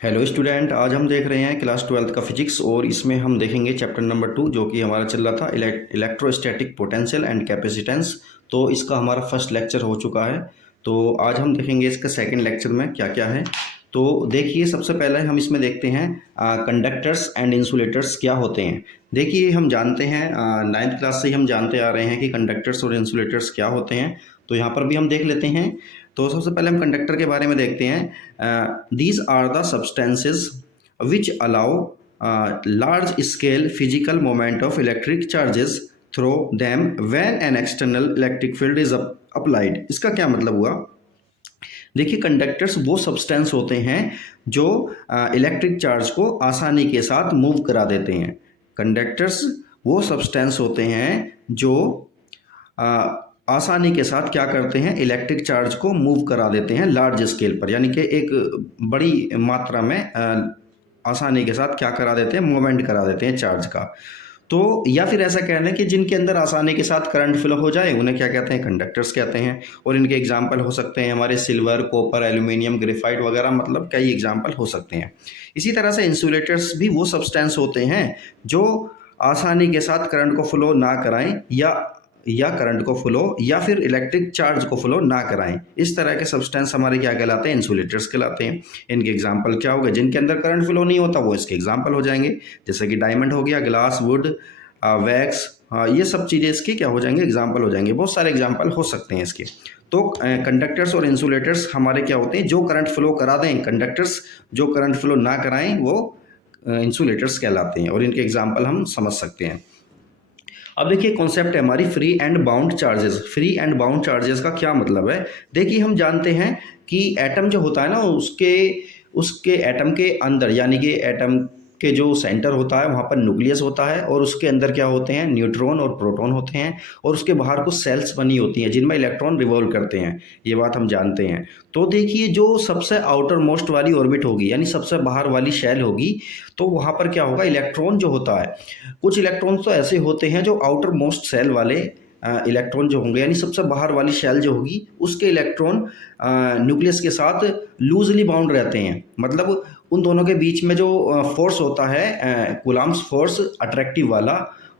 Hello student, आज हम देख रहे हैं क्लास 12th का फिजिक्स और इसमें हम देखेंगे चैप्टर नंबर 2 जो कि हमारा चल रहा था इलेक्ट्रोस्टैटिक पोटेंशियल एंड कैपेसिटेंस। तो इसका हमारा फर्स्ट लेक्चर हो चुका है। तो आज हम देखेंगे इसका सेकंड लेक्चर में क्या क्या है। तो देखिए, सबसे पहले हम इसमें देखते हैं कंडक्टर्स एंड इंसुलेटर्स क्या होते हैं। देखिए, हम जानते हैं 9th क्लास से ही हम जानते आ रहे हैं कि कंडक्टर्स और इंसुलेटर्स क्या होते हैं। तो यहाँ पर भी हम देख लेते हैं। तो सबसे पहले हम कंडक्टर के बारे में देखते हैं। These are the substances which allow large scale physical moment of electric charges through them when an external electric field is applied. इसका क्या मतलब हुआ? देखिए, कंडक्टर्स वो सब्सटेंस होते हैं जो इलेक्ट्रिक चार्ज को आसानी के साथ मूव करा देते हैं। कंडक्टर्स वो सब्सटेंस होते हैं जो आसानी के साथ क्या करते हैं, इलेक्ट्रिक चार्ज को मूव करा देते हैं लार्ज स्केल पर, यानी कि एक बड़ी मात्रा में आसानी के साथ क्या करा देते हैं, मूवमेंट करा देते हैं चार्ज का। तो या फिर ऐसा कह लें कि जिनके अंदर आसानी के साथ करंट फ्लो हो जाए उन्हें क्या कहते हैं, कंडक्टर्स कहते हैं। और इनके एग्जाम्पल हो सकते हैं हमारे सिल्वर, कॉपर, एल्यूमिनियम, ग्रेफाइट वगैरह, मतलब कई एग्जाम्पल हो सकते हैं। इसी तरह से इंसुलेटर्स भी वो सब्सटेंस होते हैं जो आसानी के साथ करंट को फ्लो ना कराएं या करंट को फ्लो या फिर इलेक्ट्रिक चार्ज को फ्लो ना कराएं। इस तरह के सब्सटेंस हमारे क्या कहलाते हैं, इंसुलेटर्स कहलाते हैं। इनके एग्जांपल क्या हो गए, जिनके अंदर करंट फ्लो नहीं होता वो इसके एग्जांपल हो जाएंगे, जैसे कि डायमंड हो गया, ग्लास, वुड, वैक्स, ये सब चीज़ें इसकी क्या हो जाएंगे, एग्जाम्पल हो जाएंगे। बहुत सारे एग्जाम्पल हो सकते हैं इसके। तो कंडक्टर्स और इंसुलेटर्स हमारे क्या होते हैं, जो करंट फ्लो करा दें कंडक्टर्स, जो करंट फ्लो ना कराएं वो इंसुलेटर्स कहलाते हैं। और इनके एग्जाम्पल हम समझ सकते हैं। अब देखिए, कॉन्सेप्ट है हमारी free and bound charges. Free and bound charges का क्या मतलब है? देखिए, हम जानते हैं कि एटम जो होता है ना, उसके उसके एटम के अंदर, यानी कि एटम के जो सेंटर होता है वहाँ पर न्यूक्लियस होता है, और उसके अंदर क्या होते हैं, न्यूट्रॉन और प्रोटॉन होते हैं, और उसके बाहर कुछ सेल्स बनी होती हैं जिनमें इलेक्ट्रॉन रिवॉल्व करते हैं। ये बात हम जानते हैं। तो देखिए, जो सबसे आउटर मोस्ट वाली ऑर्बिट होगी, यानी सबसे बाहर वाली शेल होगी, तो वहाँ पर क्या होगा, इलेक्ट्रॉन जो होता है, कुछ इलेक्ट्रॉन तो ऐसे होते हैं जो आउटर मोस्ट सेल वाले इलेक्ट्रॉन जो होंगे, यानी सबसे बाहर वाली शेल जो होगी उसके इलेक्ट्रॉन न्यूक्लियस के साथ लूजली बाउंड रहते हैं। मतलब उन दोनों के बीच में जो फोर्स होता है, कूलम्ब्स फोर्स अट्रैक्टिव वाला,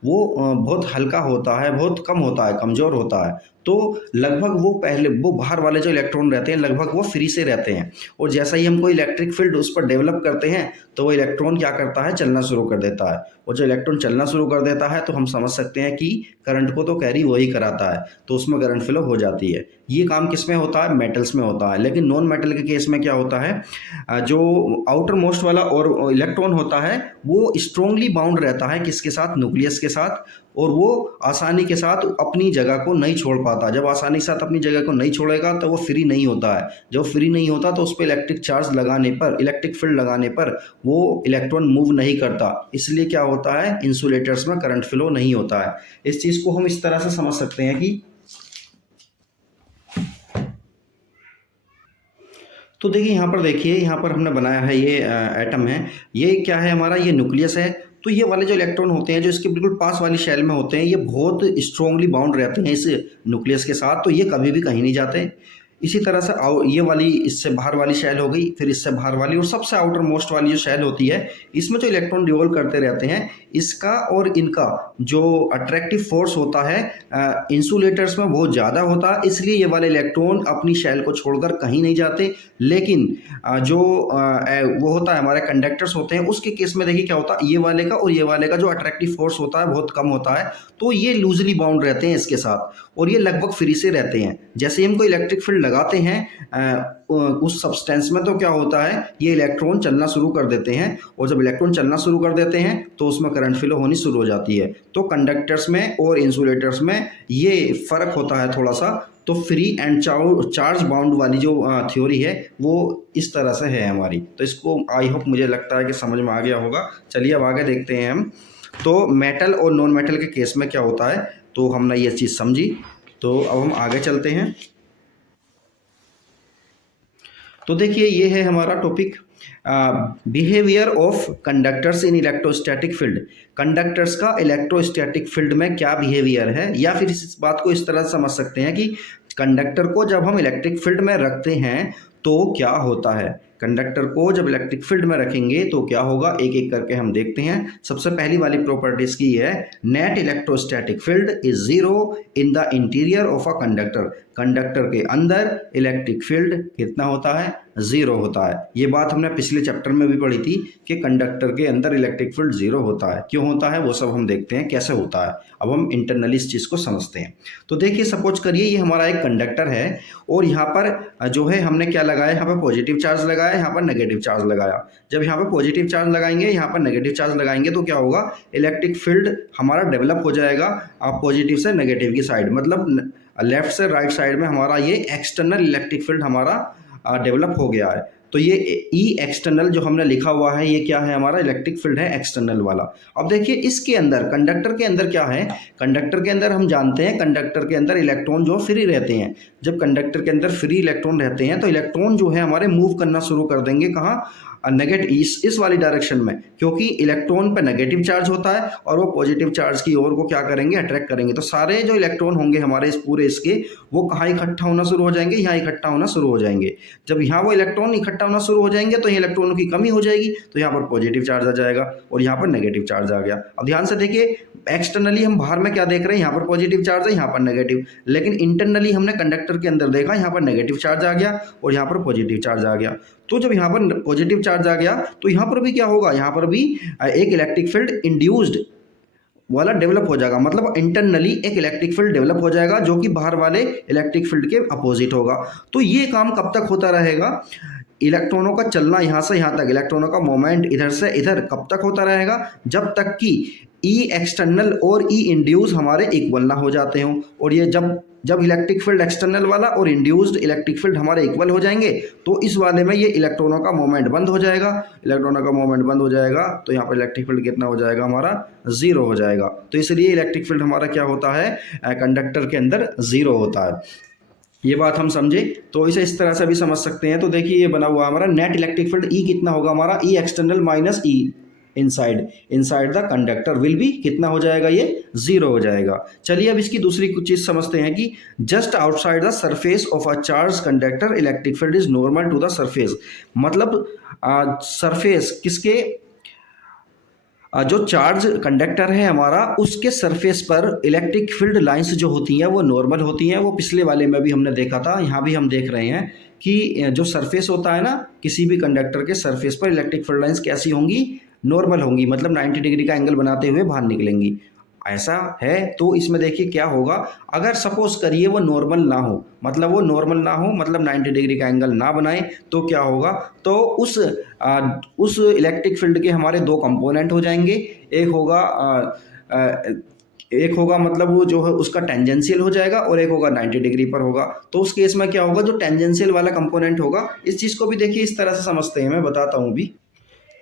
वो बहुत हल्का होता है, बहुत कम होता है, कमज़ोर होता है। तो लगभग वो बाहर वाले जो इलेक्ट्रॉन रहते हैं लगभग वो फ्री से रहते हैं। और जैसा ही हम कोई इलेक्ट्रिक फील्ड उस पर डेवलप करते हैं तो वो इलेक्ट्रॉन क्या करता है, चलना शुरू कर देता है। और जो इलेक्ट्रॉन चलना शुरू कर देता है तो हम समझ सकते हैं कि करंट को तो कैरी वही कराता है, तो उसमें करंट फ्लो हो जाती है। ये काम किस में होता है, मेटल्स में होता है। लेकिन नॉन मेटल के केस में क्या होता है, जो आउटर मोस्ट वाला और इलेक्ट्रॉन होता है वो स्ट्रोंगली बाउंड रहता है किसके साथ, न्यूक्लियस के साथ, और वो आसानी के साथ अपनी जगह को नहीं छोड़ पाता। जब आसानी के साथ अपनी जगह को नहीं छोड़ेगा तो वो फ्री नहीं होता है। जब फ्री नहीं होता तो उस पर इलेक्ट्रिक चार्ज लगाने पर, इलेक्ट्रिक फील्ड लगाने पर वो इलेक्ट्रॉन मूव नहीं करता। इसलिए क्या होता है, इंसुलेटर्स में करंट फ्लो नहीं होता है। इस चीज़ को हम इस तरह से समझ सकते हैं कि, तो देखिए यहाँ पर, देखिए यहाँ पर हमने बनाया है, ये एटम है, ये क्या है हमारा, ये न्यूक्लियस है। तो ये वाले जो इलेक्ट्रॉन होते हैं जो इसके बिल्कुल पास वाली शेल में होते हैं, ये बहुत स्ट्रांगली बाउंड रहते हैं इस न्यूक्लियस के साथ, तो ये कभी भी कहीं नहीं जाते। इसी तरह से ये वाली इससे बाहर वाली शेल हो गई, फिर इससे बाहर वाली, और सबसे आउटर मोस्ट वाली जो शेल होती है, इसमें जो इलेक्ट्रॉन रिवॉल्व करते रहते हैं, इसका और इनका जो अट्रैक्टिव फोर्स होता है इंसुलेटर्स में बहुत ज़्यादा होता है। इसलिए ये वाले इलेक्ट्रॉन अपनी शेल को छोड़कर कहीं नहीं जाते। लेकिन जो वो होता है हमारे कंडक्टर्स होते हैं, उसके केस में देखिए क्या होता है, ये वाले का और ये वाले का जो अट्रैक्टिव फोर्स होता है बहुत कम होता है, तो ये लूजली बाउंड रहते हैं इसके साथ, और ये लगभग फ्री से रहते हैं। जैसे ही हम कोई इलेक्ट्रिक फील्ड लगाते हैं उस सब्सटेंस में, तो क्या होता है, ये इलेक्ट्रॉन चलना शुरू कर देते हैं, और जब इलेक्ट्रॉन चलना शुरू कर देते हैं तो उसमें करंट फ्लो होनी शुरू हो जाती है। तो कंडक्टर्स में और इंसुलेटर्स में ये फ़र्क होता है थोड़ा सा। तो फ्री एंड चार्ज बाउंड वाली जो थ्योरी है वो इस तरह से है हमारी। तो इसको आई होप, मुझे लगता है कि समझ में आ गया होगा। चलिए अब आगे देखते हैं हम। तो मेटल और नॉन मेटल के केस में क्या होता है, तो हमने ये चीज़ समझी। तो अब हम आगे चलते हैं। तो देखिए, ये है हमारा topic, behaviour of conductors in electrostatic field. Conductors का इलेक्ट्रोस्टैटिक फील्ड में क्या बिहेवियर है, या फिर इस बात को इस तरह समझ सकते हैं कि कंडक्टर को जब हम इलेक्ट्रिक फील्ड में रखते हैं तो क्या होता है, कंडक्टर को जब इलेक्ट्रिक फील्ड में रखेंगे तो क्या होगा, एक एक करके हम देखते हैं। सबसे पहली वाली प्रॉपर्टी इसकी है, net electrostatic field is zero in the interior of a conductor. Conductor के अंदर इलेक्ट्रिक फील्ड कितना होता है, जीरो होता है। ये बात हमने पिछले चैप्टर में भी पढ़ी थी कि कंडक्टर के अंदर इलेक्ट्रिक फील्ड जीरो होता है। क्यों होता है वो सब हम देखते हैं कैसे होता है। अब हम इंटरनली इस चीज़ को समझते हैं। तो देखिए, सपोज करिए ये हमारा एक कंडक्टर है और यहाँ पर जो है हमने क्या लगाया, यहाँ पर पॉजिटिव चार्ज लगाया, यहाँ पर नेगेटिव चार्ज लगाया। जब यहाँ पर पॉजिटिव चार्ज लगाएंगे, यहाँ पर नेगेटिव चार्ज लगाएंगे तो क्या होगा, इलेक्ट्रिक फील्ड हमारा डेवलप हो जाएगा पॉजिटिव से नेगेटिव की साइड, मतलब लेफ्ट से राइट साइड में हमारा ये एक्सटर्नल इलेक्ट्रिक फील्ड हमारा डेवलप हो गया है। तो ये ई एक्सटर्नल जो हमने लिखा हुआ है, ये क्या है, हमारा इलेक्ट्रिक फील्ड है एक्सटर्नल वाला। अब देखिए इसके अंदर, कंडक्टर के अंदर क्या है, कंडक्टर के अंदर हम जानते हैं कंडक्टर के अंदर इलेक्ट्रॉन जो फ्री रहते हैं। जब कंडक्टर के अंदर फ्री इलेक्ट्रॉन रहते हैं तो इलेक्ट्रॉन जो है हमारे मूव करना शुरू कर देंगे, कहाँ, नेगेटिव, इस वाली डायरेक्शन में, क्योंकि इलेक्ट्रॉन पर नेगेटिव चार्ज होता है और वो पॉजिटिव चार्ज की ओर को क्या करेंगे, अट्रैक्ट करेंगे। तो सारे जो इलेक्ट्रॉन होंगे हमारे इस पूरे इसके, वो कहाँ इकट्ठा होना शुरू हो जाएंगे, यहाँ इकट्ठा होना शुरू हो जाएंगे। जब यहाँ वो इलेक्ट्रॉन इकट्ठा होना शुरू हो जाएंगे तो यहाँ इलेक्ट्रॉनों की कमी हो जाएगी, तो यहाँ पर पॉजिटिव चार्ज आ जाएगा और यहाँ पर नेगेटिव चार्ज आ गया। अब ध्यान से देखिए, एक्सटर्नली हम बाहर में क्या देख रहे हैं, यहाँ पर पॉजिटिव चार्ज है, यहाँ पर नेगेटिव, लेकिन इंटरनली हमने कंडक्टर के अंदर देखा, यहाँ पर नेगेटिव चार्ज आ गया और यहाँ पर पॉजिटिव चार्ज आ गया। तो जब यहाँ पर पॉजिटिव चार्ज आ गया तो यहाँ पर भी क्या होगा, यहाँ पर भी एक इलेक्ट्रिक फील्ड इंड्यूस्ड वाला डेवलप हो जाएगा, मतलब इंटरनली एक इलेक्ट्रिक फील्ड डेवलप हो जाएगा जो कि बाहर वाले इलेक्ट्रिक फील्ड के अपोजिट होगा। तो ये काम कब तक होता रहेगा, इलेक्ट्रॉनों का चलना यहाँ से यहाँ तक, इलेक्ट्रॉनों का मोमेंट इधर से इधर कब तक होता रहेगा, जब तक कि ई एक्सटर्नल और ई इंड्यूस हमारे इक्वल ना हो जाते हों। और ये जब इलेक्ट्रिक फील्ड एक्सटर्नल वाला और इंड्यूस्ड इलेक्ट्रिक फील्ड हमारे इक्वल हो जाएंगे तो इस वाले में ये इलेक्ट्रॉनों का मोमेंट बंद हो जाएगा। इलेक्ट्रॉनों का मोमेंट बंद हो जाएगा तो यहाँ पर इलेक्ट्रिक फील्ड कितना हो जाएगा, हमारा जीरो हो जाएगा। तो इसलिए इलेक्ट्रिक फील्ड हमारा क्या होता है, कंडक्टर के अंदर जीरो होता है। ये बात हम समझे, तो इसे इस तरह से भी समझ सकते हैं। तो देखिए ये बना हुआ हमारा नेट इलेक्ट्रिक फील्ड ई कितना होगा हमारा, E external minus E inside the conductor will be कितना हो जाएगा, ये जीरो हो जाएगा। चलिए अब इसकी दूसरी कुछ चीज समझते हैं कि just outside the surface of a charge conductor electric field is normal to the surface. मतलब सरफेस किसके, जो चार्ज कंडक्टर है हमारा उसके सरफेस पर इलेक्ट्रिक फील्ड लाइंस जो होती हैं वो नॉर्मल होती हैं। वो पिछले वाले में भी हमने देखा था, यहाँ भी हम देख रहे हैं कि जो सरफेस होता है ना किसी भी कंडक्टर के सरफेस पर इलेक्ट्रिक फील्ड लाइंस कैसी होंगी, नॉर्मल होंगी, मतलब 90 डिग्री का एंगल बनाते हुए बाहर निकलेंगी। ऐसा है तो इसमें देखिए क्या होगा, अगर सपोज करिए वो नॉर्मल ना हो, मतलब वो नॉर्मल ना हो, मतलब 90 डिग्री का एंगल ना बनाए, तो क्या होगा, तो उस इलेक्ट्रिक फील्ड के हमारे दो कंपोनेंट हो जाएंगे। एक होगा मतलब वो जो है उसका टेंजेंशियल हो जाएगा और एक होगा 90 डिग्री पर होगा। तो उस केस में क्या होगा, जो टेंजेंशियल वाला कंपोनेंट होगा, इस चीज़ को भी देखिए इस तरह से समझते हैं, मैं बताता हूँ भी।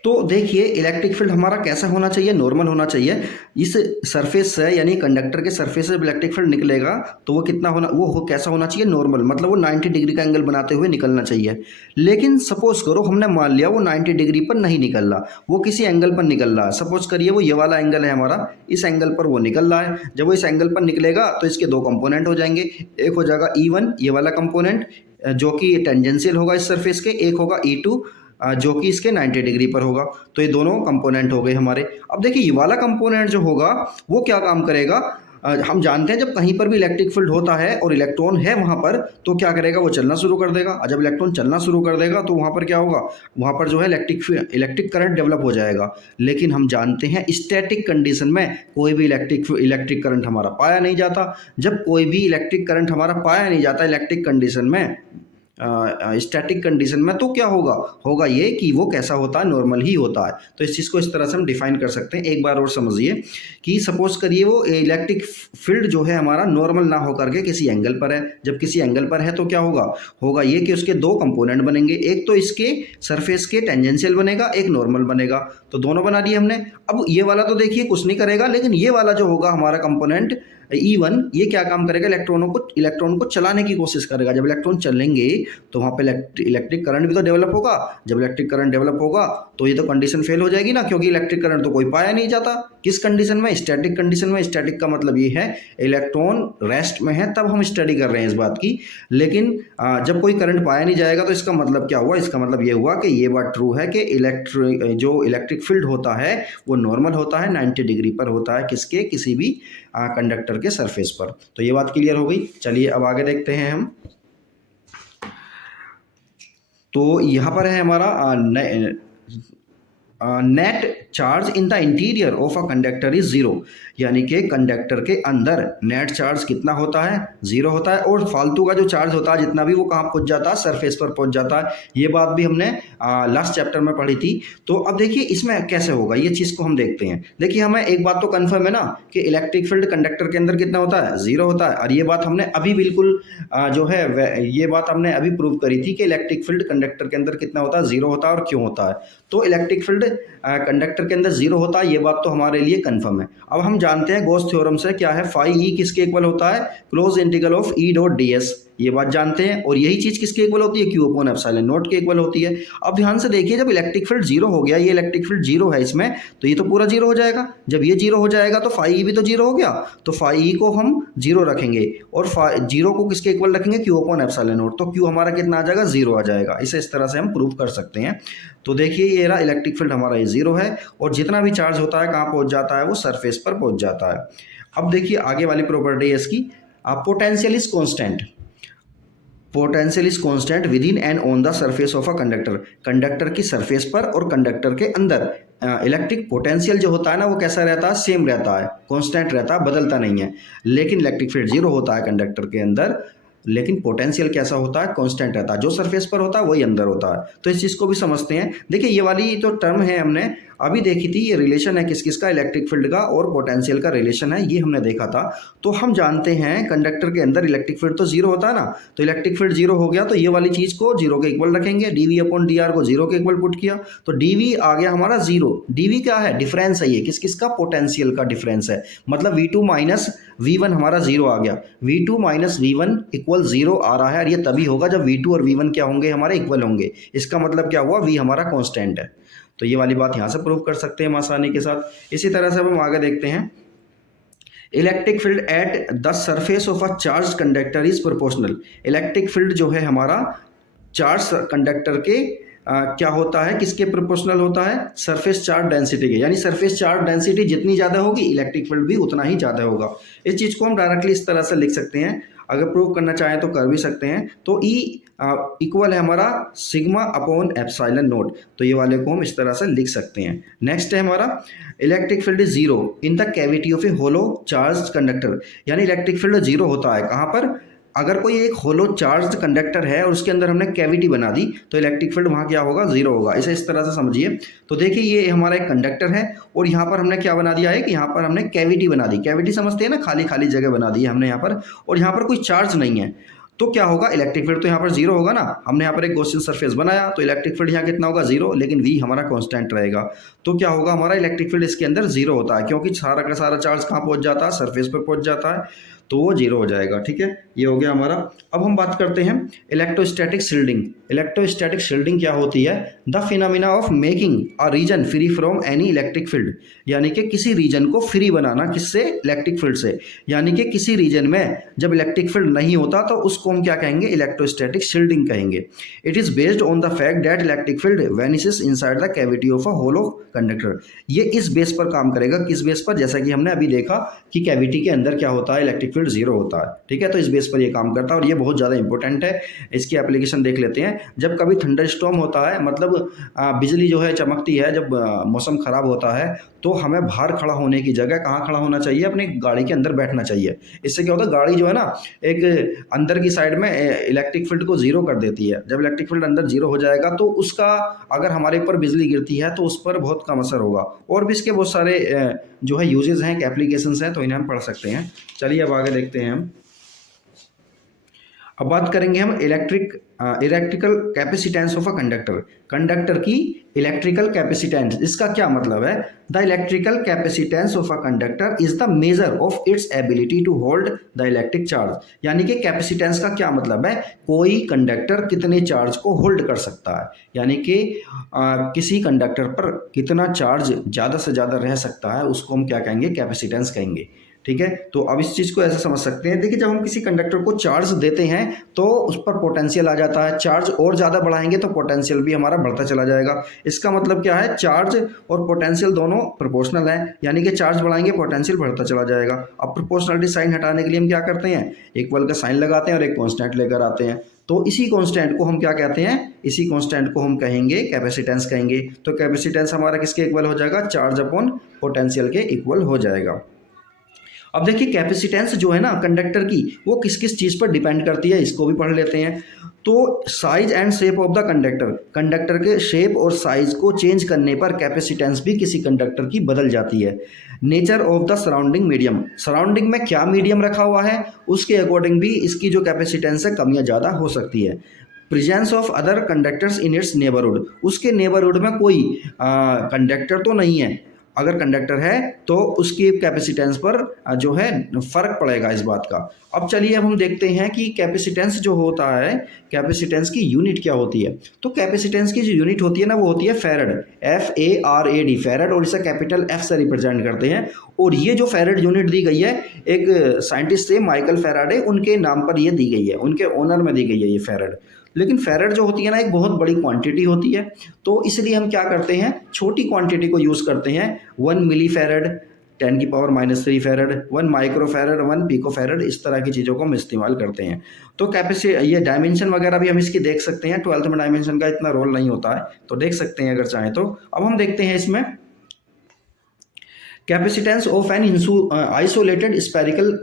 तो देखिए इलेक्ट्रिक फील्ड हमारा कैसा होना चाहिए, नॉर्मल होना चाहिए। इस सरफेस से यानी कंडक्टर के सरफेस से इलेक्ट्रिक फील्ड निकलेगा तो वो कितना होना, कैसा होना चाहिए, नॉर्मल, मतलब वो 90 डिग्री का एंगल बनाते हुए निकलना चाहिए। लेकिन सपोज करो हमने मान लिया वो 90 डिग्री पर नहीं निकल रहा, वो किसी एंगल पर निकल रहा है। सपोज करिए वो ये वाला एंगल है हमारा, इस एंगल पर वो निकल रहा है। जब वो इस एंगल पर निकलेगा तो इसके दो कंपोनेंट हो जाएंगे, एक हो जाएगा E1 ये वाला कंपोनेंट जो कि टेंजेंशियल होगा इस सरफेस के, एक होगा E2 जो कि इसके 90 डिग्री पर होगा। तो ये दोनों कंपोनेंट हो गए हमारे। अब देखिए ये वाला कंपोनेंट जो होगा वो क्या काम करेगा, हम जानते हैं जब कहीं पर भी इलेक्ट्रिक फील्ड होता है और इलेक्ट्रॉन है वहाँ पर तो क्या करेगा, वो चलना शुरू कर देगा। और जब इलेक्ट्रॉन चलना शुरू कर देगा तो वहाँ पर क्या होगा, वहाँ पर जो है इलेक्ट्रिक करंट डेवलप हो जाएगा। लेकिन हम जानते हैं स्टैटिक कंडीशन में कोई भी इलेक्ट्रिक करंट हमारा पाया नहीं जाता। जब कोई भी इलेक्ट्रिक करंट हमारा पाया नहीं जाता इलेक्ट्रिक कंडीशन में, स्टैटिक कंडीशन में, तो क्या होगा ये कि वो कैसा होता है, नॉर्मल ही होता है। तो इस चीज़ को इस तरह से हम डिफाइन कर सकते हैं। एक बार और समझिए कि सपोज करिए वो इलेक्ट्रिक फील्ड जो है हमारा नॉर्मल ना होकर के किसी एंगल पर है। जब किसी एंगल पर है तो क्या होगा ये कि उसके दो कंपोनेंट बनेंगे, एक तो इसके सरफेस के टेंजेंशियल बनेगा, एक नॉर्मल बनेगा। तो दोनों बना दिए हमने। अब ये वाला तो देखिए कुछ नहीं करेगा, लेकिन ये वाला जो होगा हमारा कंपोनेंट E1 ये क्या काम करेगा, इलेक्ट्रॉन को चलाने की कोशिश करेगा। जब इलेक्ट्रॉन चलेंगे तो वहाँ पे इलेक्ट्रिक करंट भी तो डेवलप होगा। जब इलेक्ट्रिक करंट डेवलप होगा तो ये तो कंडीशन फेल हो जाएगी ना, क्योंकि इलेक्ट्रिक करंट तो कोई पाया नहीं जाता। किस कंडीशन में? स्टैटिक कंडीशन में। स्टैटिक का मतलब ये है इलेक्ट्रॉन रेस्ट में है, तब हम स्टडी कर रहे हैं इस बात की। लेकिन जब कोई करंट पाया नहीं जाएगा तो इसका मतलब क्या हुआ? इसका मतलब ये हुआ कि ये बात ट्रू है कि जो इलेक्ट्रिक फील्ड होता है वो नॉर्मल होता है, 90 डिग्री पर होता है, किसके? किसी भी कंडक्टर के सरफेस पर। तो ये बात क्लियर हो गई। चलिए अब आगे देखते हैं हम। तो यहाँ पर है हमारा net charge in the interior of a conductor is zero, यानी कि कंडक्टर के अंदर नेट चार्ज कितना होता है? जीरो होता है। और फालतू का जो चार्ज होता है जितना भी, वो कहाँ पहुँच जाता है? सरफेस पर पहुँच जाता है। ये बात भी हमने लास्ट चैप्टर में पढ़ी थी। तो अब देखिए इसमें कैसे होगा, ये चीज़ को हम देखते हैं। देखिए हमें एक बात तो कन्फर्म है ना कि इलेक्ट्रिक फील्ड कंडक्टर के अंदर कितना होता है? जीरो होता है। और ये बात हमने अभी बिल्कुल जो है ये बात हमने अभी प्रूव करी थी कि इलेक्ट्रिक फील्ड कंडक्टर के अंदर कितना होता है? जीरो होता है। और क्यों होता है? तो इलेक्ट्रिक फील्ड कंडक्टर के अंदर जीरो होता है, ये बात तो हमारे लिए कंफर्म है। अब हम जानते हैं गॉस थ्योरम से क्या है, फाई ई किसके इक्वल होता है? Close integral of E dot D S, ये बात जानते हैं। और यही चीज़ किसके इक्वल होती है? क्यू अपॉन एप्सिलॉन नॉट के इक्वल होती है। अब ध्यान से देखिए, जब इलेक्ट्रिक फील्ड जीरो हो गया, ये इलेक्ट्रिक फील्ड जीरो है इसमें, तो ये तो पूरा जीरो हो जाएगा। जब ये जीरो हो जाएगा तो फाई ई भी तो जीरो हो गया, तो फाई ई को हम जीरो रखेंगे और जीरो को किसके इक्वल रखेंगे? Q upon epsilon not. तो क्यू हमारा कितना आ जाएगा? जीरो आ जाएगा। इसे इस तरह से हम प्रूव कर सकते हैं। तो देखिए ये रहा इलेक्ट्रिक फील्ड हमारा, ये जीरो है और जितना भी चार्ज होता है कहाँ पहुँच जाता है? वो सरफेस पर पहुँच जाता है। अब देखिए आगे वाली प्रॉपर्टी है इसकी, potential is constant. Potential is constant with in and on the surface of a conductor. Conductor की सरफेस पर और कंडक्टर के अंदर इलेक्ट्रिक पोटेंशियल जो होता है ना, वो कैसा रहता है? सेम रहता है, कांस्टेंट रहता है, बदलता नहीं है। लेकिन इलेक्ट्रिक फील्ड जीरो होता है कंडक्टर के अंदर, लेकिन पोटेंशियल कैसा होता है? कांस्टेंट रहता है। जो सरफेस पर होता है वही अंदर होता है। तो इस चीज़ को भी समझते हैं। देखिए ये वाली जो टर्म है हमने अभी देखी थी, ये रिलेशन है किस किस का? इलेक्ट्रिक फील्ड का और पोटेंशियल का रिलेशन है, ये हमने देखा था। तो हम जानते हैं कंडक्टर के अंदर इलेक्ट्रिक फील्ड तो जीरो होता है ना, तो इलेक्ट्रिक फील्ड जीरो हो गया तो ये वाली चीज़ को जीरो के इक्वल रखेंगे। D V upon D R को जीरो के इक्वल पुट किया तो डी वी आ गया हमारा जीरो। डी वी क्या है? डिफरेंस है, ये किस किस का? पोटेंशियल का डिफरेंस है। मतलब V two minus V one हमारा जीरो आ गया। V two minus V one equal zero आ रहा है, और ये तभी होगा जब वी टू और वी वन क्या होंगे? हमारे इक्वल होंगे। इसका मतलब क्या हुआ? वी हमारा कांस्टेंट है। तो ये वाली बात यहाँ से प्रूव कर सकते हैं हम आसानी के साथ। इसी तरह से अब हम आगे देखते हैं, electric field at the surface of a charge conductor is proportional. Electric field जो है हमारा चार्ज कंडक्टर के क्या होता है? किसके प्रोपोर्शनल होता है? सरफेस चार्ज डेंसिटी के। यानी सरफेस चार्ज डेंसिटी जितनी ज़्यादा होगी इलेक्ट्रिक फील्ड भी उतना ही ज़्यादा होगा। इस चीज़ को हम डायरेक्टली इस तरह से लिख सकते हैं, अगर प्रूव करना चाहें तो कर भी सकते हैं। तो ई इक्वल है हमारा सिग्मा अपॉन एप्सिलॉन नोट, तो ये वाले को हम इस तरह से लिख सकते हैं। नेक्स्ट है हमारा electric field is zero in the cavity of a hollow charge conductor. यानी इलेक्ट्रिक फील्ड जीरो होता है कहाँ पर? अगर कोई एक होलो चार्ज कंडक्टर है और उसके अंदर हमने कैविटी बना दी तो इलेक्ट्रिक फील्ड वहाँ क्या होगा? जीरो होगा। इसे इस तरह से समझिए। तो देखिए ये हमारा एक कंडक्टर है और यहाँ पर हमने क्या बना दिया है कि यहाँ पर हमने कैविटी बना दी। कैविटी समझते हैं ना, खाली खाली जगह बना दी है हमने यहाँ पर, और यहाँ पर कोई चार्ज नहीं है। तो क्या होगा? इलेक्ट्रिक फील्ड तो यहाँ पर जीरो होगा ना। हमने यहाँ पर एक गॉसियन सरफेस बनाया तो इलेक्ट्रिक फील्ड यहाँ कितना होगा? जीरो, लेकिन वी हमारा कांस्टेंट रहेगा। तो क्या होगा? हमारा इलेक्ट्रिक फील्ड इसके अंदर जीरो होता है, क्योंकि सारा का सारा चार्ज कहाँ पहुँच जाता है? सरफेस पर पहुँच जाता है, तो वो जीरो हो जाएगा। ठीक है, ये हो गया हमारा। अब हम बात करते हैं इलेक्ट्रोस्टैटिक शील्डिंग। इलेक्ट्रोस्टैटिक शील्डिंग क्या होती है? The phenomena of making a region free from any electric field. यानी कि किसी रीजन को फ्री बनाना, किससे? इलेक्ट्रिक फील्ड से। यानी कि किसी रीजन में जब इलेक्ट्रिक फील्ड नहीं होता तो उसको हम क्या कहेंगे? इलेक्ट्रोस्टैटिक शील्डिंग कहेंगे। It is based on the fact that electric field vanishes inside the cavity of a hollow conductor. ये इस बेस पर काम करेगा। किस बेस पर? जैसा कि हमने अभी देखा कि कैविटी के अंदर क्या होता है? इलेक्ट्रिक फील्ड जीरो होता है। ठीक है, तो इस बेस पर ये काम करता है और ये बहुत ज़्यादा इंपॉर्टेंट है। इसकी एप्लीकेशन देख लेते हैं। जब कभी थंडरस्टॉर्म होता है, मतलब बिजली जो है चमकती है, जब मौसम खराब होता है, तो हमें बाहर खड़ा होने की जगह कहाँ खड़ा होना चाहिए? अपनी गाड़ी के अंदर बैठना चाहिए। इससे क्या होता है? गाड़ी जो है ना, एक अंदर की साइड में इलेक्ट्रिक फील्ड को जीरो कर देती है। जब इलेक्ट्रिक फील्ड अंदर जीरो हो जाएगा तो उसका, अगर हमारे ऊपर बिजली गिरती है तो उस पर बहुत कम असर होगा। और भी इसके बहुत सारे जो है यूजेस हैं, एप्लीकेशंस हैं, तो इन्हें हम पढ़ सकते हैं। चलिए अब आगे देखते हैं हम। अब बात करेंगे हम electrical capacitance of a conductor. Conductor की इलेक्ट्रिकल कैपेसिटेंस, इसका क्या मतलब है? The electrical capacitance of a conductor is the measure of its ability to hold the electric charge. यानी कि कैपेसिटेंस का क्या मतलब है? कोई कंडक्टर कितने चार्ज को होल्ड कर सकता है, यानी कि किसी कंडक्टर पर कितना चार्ज ज़्यादा से ज़्यादा रह सकता है, उसको हम क्या कहेंगे? कैपेसिटेंस कहेंगे। ठीक है, तो अब इस चीज़ को ऐसे समझ सकते हैं। देखिए, जब हम किसी कंडक्टर को चार्ज देते हैं तो उस पर पोटेंशियल आ जाता है, चार्ज और ज़्यादा बढ़ाएंगे तो पोटेंशियल भी हमारा बढ़ता चला जाएगा। इसका मतलब क्या है? चार्ज और पोटेंशियल दोनों प्रोपोर्शनल है, यानी कि चार्ज बढ़ाएंगे पोटेंशियल बढ़ता चला जाएगा। अब प्रोपोर्शनलिटी साइन हटाने के लिए हम क्या करते हैं? इक्वल का साइन लगाते हैं और एक कॉन्स्टेंट लेकर आते हैं। तो इसी कांस्टेंट को हम क्या कहते हैं? इसी कांस्टेंट को हम कहेंगे कैपेसिटेंस कहेंगे। तो कैपेसिटेंस हमारा किसके इक्वल हो जाएगा? चार्ज अपॉन पोटेंशियल के इक्वल हो जाएगा। अब देखिए, कैपेसिटेंस जो है ना कंडक्टर की, वो किस किस चीज़ पर डिपेंड करती है, इसको भी पढ़ लेते हैं। तो size and shape of the conductor, conductor के शेप और साइज को चेंज करने पर कैपेसिटेंस भी किसी कंडक्टर की बदल जाती है। Nature of the surrounding medium, surrounding में क्या मीडियम रखा हुआ है उसके अकॉर्डिंग भी इसकी जो कैपेसिटेंस है कम या ज़्यादा हो सकती है। Presence of other conductors in its neighbourhood, उसके नेबरहुड में कोई कंडक्टर तो नहीं है। अगर कंडक्टर है तो उसकी कैपेसिटेंस पर जो है फ़र्क पड़ेगा इस बात का। अब चलिए, अब हम देखते हैं कि कैपेसिटेंस जो होता है, कैपेसिटेंस की यूनिट क्या होती है। तो कैपेसिटेंस की जो यूनिट होती है ना, वो होती है फैरड, FARAD, फैरड, और इसे कैपिटल F से रिप्रेजेंट करते हैं। और ये जो फैरड यूनिट दी गई है, एक साइंटिस्ट थे माइकल फैराडे, उनके नाम पर ये दी गई है, उनके ऑनर में दी गई है ये फैरड। लेकिन फैरड जो होती है ना, एक बहुत बड़ी क्वांटिटी होती है, तो इसलिए हम क्या करते हैं? छोटी क्वांटिटी को यूज़ करते हैं। 1 milli farad, 10⁻³ farad, 1 micro farad, 1 pico farad, इस तरह की चीज़ों को हम इस्तेमाल करते हैं। तो ये डायमेंशन वगैरह भी हम इसकी देख सकते हैं। 12th में डायमेंशन का इतना रोल नहीं होता है, तो देख सकते हैं अगर चाहें तो। अब हम देखते हैं इसमें capacitance of an isolated spherical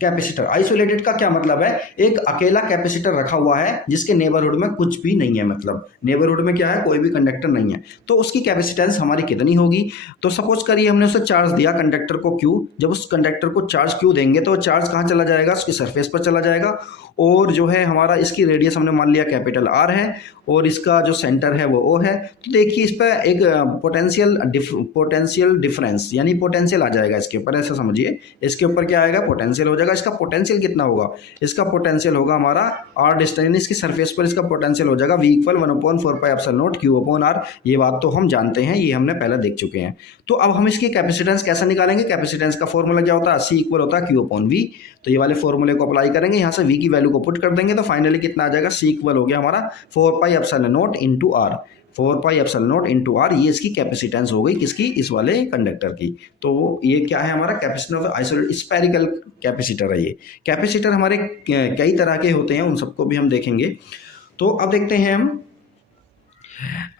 capacitor. Isolated का क्या मतलब है? एक अकेला कैपेसिटर रखा हुआ है जिसके नेबरहुड में कुछ भी नहीं है, मतलब नेबरहुड में क्या है? कोई भी कंडक्टर नहीं है। तो उसकी कैपेसिटेंस हमारी कितनी होगी? तो सपोज करिए हमने उसे चार्ज दिया कंडक्टर को Q। जब उस कंडक्टर को चार्ज Q देंगे तो चार्ज कहाँ चला जाएगा? उसकी सरफेस पर चला जाएगा। और जो है हमारा इसकी रेडियस हमने मान लिया कैपिटल R है, और इसका जो सेंटर है वो O है। तो देखिए, इस पर एक पोटेंशियल डिफरेंस यानी पोटेंशियल आ जाएगा इसके ऊपर, ऐसा समझिए। इसके ऊपर क्या आएगा? पोटेंशियल हो जाएगा। इसका पोटेंशियल कितना होगा? इसका पोटेंशियल होगा हमारा R डिस्टेंस, इसकी सरफेस पर इसका पोटेंशियल हो जाएगा V = 1/4πε0 Q/R। ये बात तो हम जानते हैं, ये हमने पहले देख चुके हैं। तो अब हम इसकी कैपेसिटेंस कैसे निकालेंगे? कैपेसिटेंस का फॉर्मूला क्या होता है? C = होता है Q/V। तो ये वाले फॉर्मूले को अप्लाई करेंगे, यहाँ से V की वैल्यू को पुट कर देंगे, तो फाइनली कितना आ जाएगा? C = हो गया हमारा 4πε0 × R। 4πε0 × R, ये इसकी कैपेसिटेंस हो गई, किसकी? इस वाले कंडक्टर की। तो ये क्या है हमारा? Capacitor of isolated spherical capacitor है ये। कैपेसिटर हमारे कई तरह के होते हैं, उन सबको भी हम देखेंगे। तो अब देखते हैं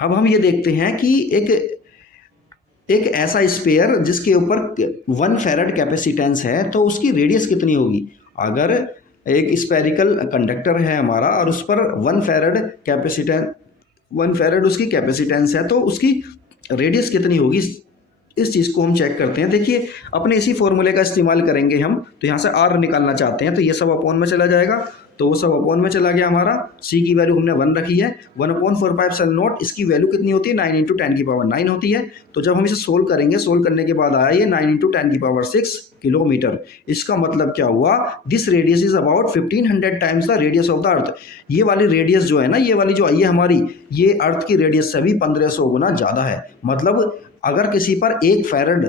हम ये देखते हैं कि एक ऐसा स्फीयर जिसके ऊपर 1 फैरड कैपेसिटेंस है, तो उसकी रेडियस कितनी होगी? अगर एक स्फेरिकल कंडक्टर है हमारा और उस पर 1 फैरड उसकी कैपेसिटेंस है, तो उसकी रेडियस कितनी होगी? इस चीज़ को हम चेक करते हैं। देखिए, अपने इसी फॉर्मूले का इस्तेमाल करेंगे हम। तो यहाँ से R निकालना चाहते हैं, तो ये सब अपॉन में चला जाएगा, तो वो सब अपॉन में चला गया हमारा। C की वैल्यू हमने 1 रखी है, 1/4πε0, इसकी वैल्यू कितनी होती है? 9 × 10⁹ होती है। तो जब हम इसे सोल्व करेंगे, सोल्व करने के बाद आया ये 9 × 10⁶ किलोमीटर। इसका मतलब क्या हुआ? This radius is about 1500 times the radius of the earth. ये वाली रेडियस जो है ना, ये वाली जो आई है हमारी, ये अर्थ की रेडियस से भी 1500 गुना ज़्यादा है। मतलब अगर किसी पर 1 फैरड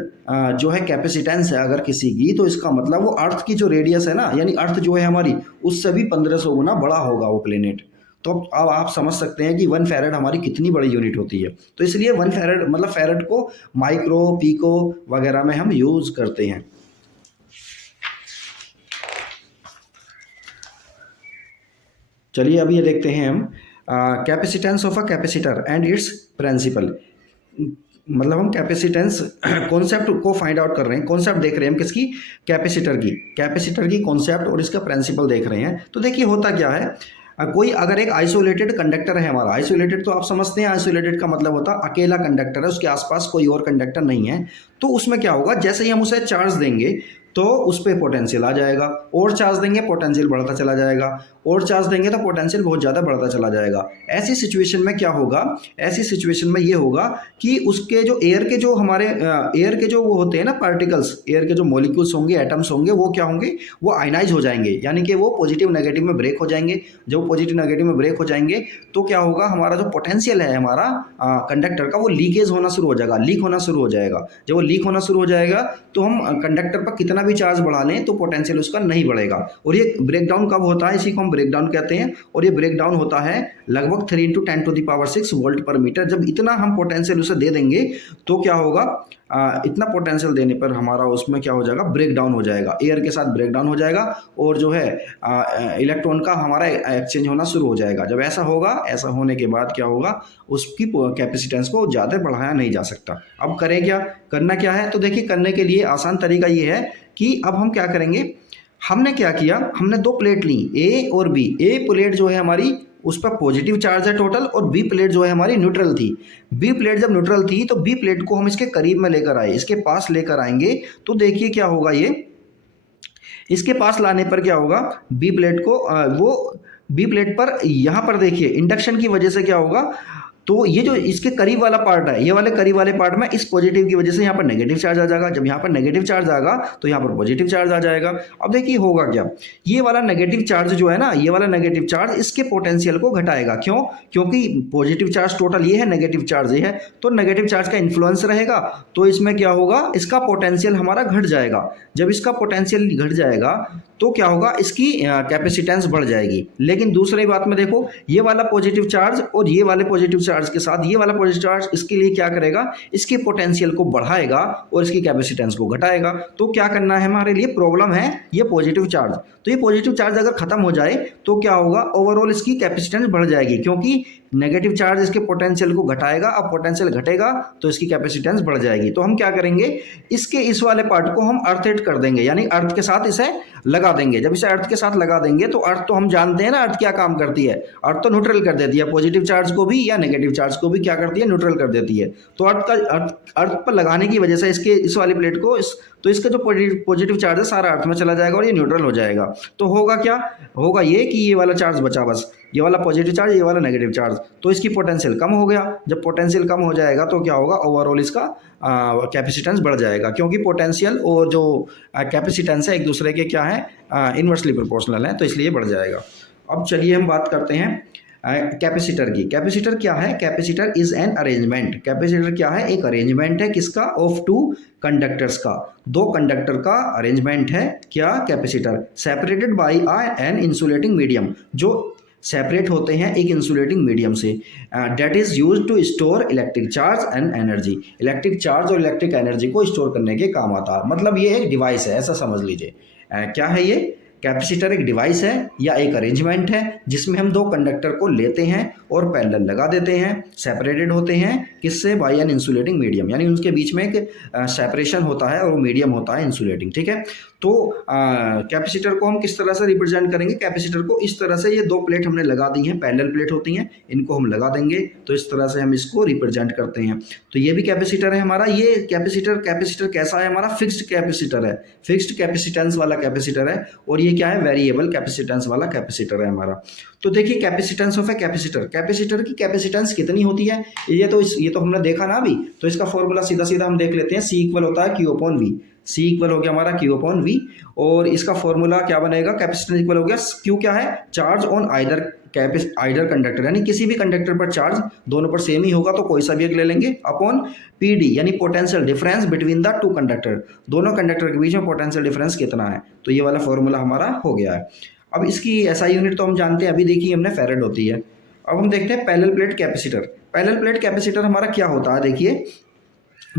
जो है कैपेसिटेंस है अगर किसी की, तो इसका मतलब वो अर्थ की जो रेडियस है ना, यानी अर्थ जो है हमारी, उससे भी 1500 गुना बड़ा होगा वो प्लेनेट। तो अब आप समझ सकते हैं कि 1 फैरड हमारी कितनी बड़ी यूनिट होती है। तो इसलिए 1 फैरड मतलब फैरड को माइक्रो, पिको वगैरह में हम यूज़ करते हैं। चलिए, अब ये देखते हैं हम capacitance of a capacitor and its principle. मतलब हम कैपेसिटेंस कॉन्सेप्ट को फाइंड आउट कर रहे हैं, कॉन्सेप्ट देख रहे हैं हम किसकी? कैपेसिटर की कॉन्सेप्ट और इसका प्रिंसिपल देख रहे हैं। तो देखिए, होता क्या है, कोई अगर एक आइसोलेटेड कंडक्टर है हमारा, आइसोलेटेड तो आप समझते हैं, आइसोलेटेड का मतलब होता है अकेला कंडक्टर है, उसके आसपास कोई और कंडक्टर नहीं है। तो उसमें क्या होगा? जैसे ही हम उसे चार्ज देंगे तो उस पर पोटेंशियल आ जाएगा। और चार्ज देंगे पोटेंशियल बढ़ता चला जाएगा, और चार्ज देंगे तो पोटेंशियल बहुत ज़्यादा बढ़ता चला जाएगा। ऐसी सिचुएशन में क्या होगा, ऐसी सिचुएशन में ये होगा कि उसके जो एयर के जो हमारे एयर के जो वो होते हैं ना पार्टिकल्स, एयर के जो मॉलिक्यूल्स होंगे, एटम्स होंगे, वो क्या होंगे, वो आयनाइज हो जाएंगे, यानी कि वो पॉजिटिव नेगेटिव में ब्रेक हो जाएंगे। जब पॉजिटिव नेगेटिव में ब्रेक हो जाएंगे तो क्या होगा, हमारा जो पोटेंशियल है हमारा कंडक्टर का, वो लीकेज होना शुरू हो जाएगा, लीक होना शुरू हो जाएगा। जब वो लीक होना शुरू हो जाएगा तो हम कंडक्टर पर कितना भी चार्ज बढ़ा लें तो पोटेंशियल उसका नहीं बढ़ेगा। और ये ब्रेकडाउन कब होता है, इसी को हम ब्रेकडाउन कहते हैं। और ये ब्रेकडाउन होता है लगभग 3 × 10⁻⁶ वोल्ट पर मीटर। जब इतना हम पोटेंशियल उसे दे देंगे तो क्या होगा, इतना पोटेंशियल देने पर हमारा उसमें क्या हो जाएगा, ब्रेकडाउन हो जाएगा, एयर के साथ ब्रेकडाउन हो जाएगा, और जो है इलेक्ट्रॉन का हमारा एक्सचेंज होना शुरू हो जाएगा। जब ऐसा होगा, ऐसा होने के बाद क्या होगा, उसकी कैपेसिटेंस को ज़्यादा बढ़ाया नहीं जा सकता। अब करें क्या, करना क्या है, तो देखिए करने के लिए आसान तरीका ये है कि अब हम क्या करेंगे, हमने क्या किया, हमने 2 प्लेट ली, ए और बी। ए प्लेट जो है हमारी, उस पर पॉजिटिव चार्ज है टोटल, और बी प्लेट जो है हमारी न्यूट्रल थी। बी प्लेट जब न्यूट्रल थी तो बी प्लेट को हम इसके करीब में लेकर आए, इसके पास लेकर आएंगे तो देखिए क्या होगा, ये इसके पास लाने पर क्या होगा, बी प्लेट को वो बी प्लेट पर यहाँ पर देखिए इंडक्शन की वजह से क्या होगा, तो ये जो इसके करीब वाला पार्ट है, ये वाले करीब वाले पार्ट में इस पॉजिटिव की वजह से यहाँ पर नेगेटिव चार्ज आ जाएगा। जब यहाँ पर नेगेटिव चार्ज आएगा तो यहाँ पर पॉजिटिव चार्ज आ जाएगा। अब देखिए होगा क्या, ये वाला नेगेटिव चार्ज जो है ना, ये वाला नेगेटिव चार्ज इसके पोटेंशियल को घटाएगा। क्यों, क्योंकि पॉजिटिव चार्ज टोटल ये है, नेगेटिव चार्ज ये है, तो नेगेटिव चार्ज का इन्फ्लुएंस रहेगा, तो इसमें क्या होगा, इसका पोटेंशियल हमारा घट जाएगा। जब इसका पोटेंशियल घट जाएगा तो क्या होगा, इसकी कैपेसिटेंस बढ़ जाएगी। लेकिन दूसरी बात में देखो, ये वाला पॉजिटिव चार्ज और ये वाले पॉजिटिव चार्ज के साथ ये वाला पॉजिटिव चार्ज इसके लिए क्या करेगा, इसके पोटेंशियल को बढ़ाएगा और इसकी कैपेसिटेंस को घटाएगा। तो क्या करना है, हमारे लिए प्रॉब्लम है ये पॉजिटिव चार्ज। तो ये पॉजिटिव चार्ज अगर खत्म हो जाए तो क्या होगा, ओवरऑल इसकी कैपेसिटेंस बढ़ जाएगी, क्योंकि नेगेटिव चार्ज इसके पोटेंशियल को घटाएगा। अब पोटेंशियल घटेगा तो इसकी कैपेसिटेंस बढ़ जाएगी। तो हम क्या करेंगे, इसके इस वाले पार्ट को हम अर्थ कर देंगे, यानी अर्थ के साथ इसे लगा देंगे। जब इसे अर्थ के साथ लगा देंगे तो अर्थ तो हम जानते हैं ना, अर्थ क्या काम करती है, अर्थ तो न्यूट्रल कर देती है, पॉजिटिव चार्ज को भी या नेगेटिव चार्ज को भी क्या करती है, न्यूट्रल कर देती है। तो अर्थ पर लगाने की वजह से इसके इस वाली प्लेट को तो इसका जो पॉजिटिव चार्ज है सारा अर्थ में चला जाएगा और ये न्यूट्रल हो जाएगा। तो होगा क्या, होगा ये कि ये वाला चार्ज बचा, बस ये वाला पॉजिटिव चार्ज, ये वाला नेगेटिव चार्ज, तो इसकी पोटेंशियल कम हो गया। जब पोटेंशियल कम हो जाएगा तो क्या होगा, ओवरऑल इसका कैपेसिटेंस बढ़ जाएगा, क्योंकि पोटेंशियल और जो कैपेसिटेंस है एक दूसरे के क्या है, इन्वर्सली प्रोपोर्शनल है, तो इसलिए बढ़ जाएगा। अब चलिए हम बात करते हैं कैपेसिटर की। कैपेसिटर क्या है, capacitor is an arrangement. Capacitor क्या है, एक अरेंजमेंट है किसका, ऑफ 2 कंडक्टर्स का, 2 कंडक्टर का अरेंजमेंट है क्या, capacitor, separated by an insulating medium, जो सेपरेट होते हैं एक इंसुलेटिंग मीडियम से, that is use to store electric charge and energy. Electric charge और इलेक्ट्रिक एनर्जी को स्टोर करने के काम आता है। मतलब ये एक डिवाइस है, ऐसा समझ लीजिए। क्या है ये, कैपेसिटर एक डिवाइस है या एक अरेंजमेंट है जिसमें हम 2 कंडक्टर को लेते हैं और पैरेलल लगा देते हैं, सेपरेटेड होते हैं किससे, बाय एन इंसुलेटिंग मीडियम, यानी उनके बीच में एक सेपरेशन होता है और वो मीडियम होता है इंसुलेटिंग, ठीक है। तो कैपेसिटर को हम किस तरह से रिप्रेजेंट करेंगे, कैपेसिटर को इस तरह से, ये 2 प्लेट हमने लगा दी हैं, पैरेलल प्लेट होती हैं, इनको हम लगा देंगे तो इस तरह से हम इसको रिप्रेजेंट करते हैं। तो ये भी कैपेसिटर है हमारा। ये कैपेसिटर कैसा है हमारा, फिक्स्ड कैपेसिटर है, फिक्स्ड कैपेसिटेंस वाला कैपेसिटर है। और ये क्या है, वेरिएबल कैपेसिटेंस वाला कैपेसिटर है हमारा। तो देखिए capacitance of a capacitor, capacitor की कैपेसिटेंस कितनी होती है, ये तो हमने देखा ना अभी। तो इसका फॉर्मूला सीधा सीधा हम देख लेते हैं, C इक्वल होता है Q/V। C इक्वल हो गया हमारा Q/V, और इसका फॉर्मूला क्या बनेगा, कैपेसिटेंस इक्वल हो गया Q, क्या है, चार्ज ऑन आइदर कंडक्टर, यानी किसी भी कंडक्टर पर चार्ज, दोनों पर सेम ही होगा तो कोई सा भी एक ले लेंगे, अपॉन PD, यानी potential difference between the 2 conductor, दोनों कंडक्टर के बीच में पोटेंशियल डिफरेंस कितना है। तो ये वाला फॉर्मूला हमारा हो गया है। अब इसकी SI यूनिट तो हम जानते हैं, अभी देखिए हमने फैरेड होती है। अब हम देखते हैं parallel plate capacitor. Parallel plate capacitor हमारा क्या होता है, देखिए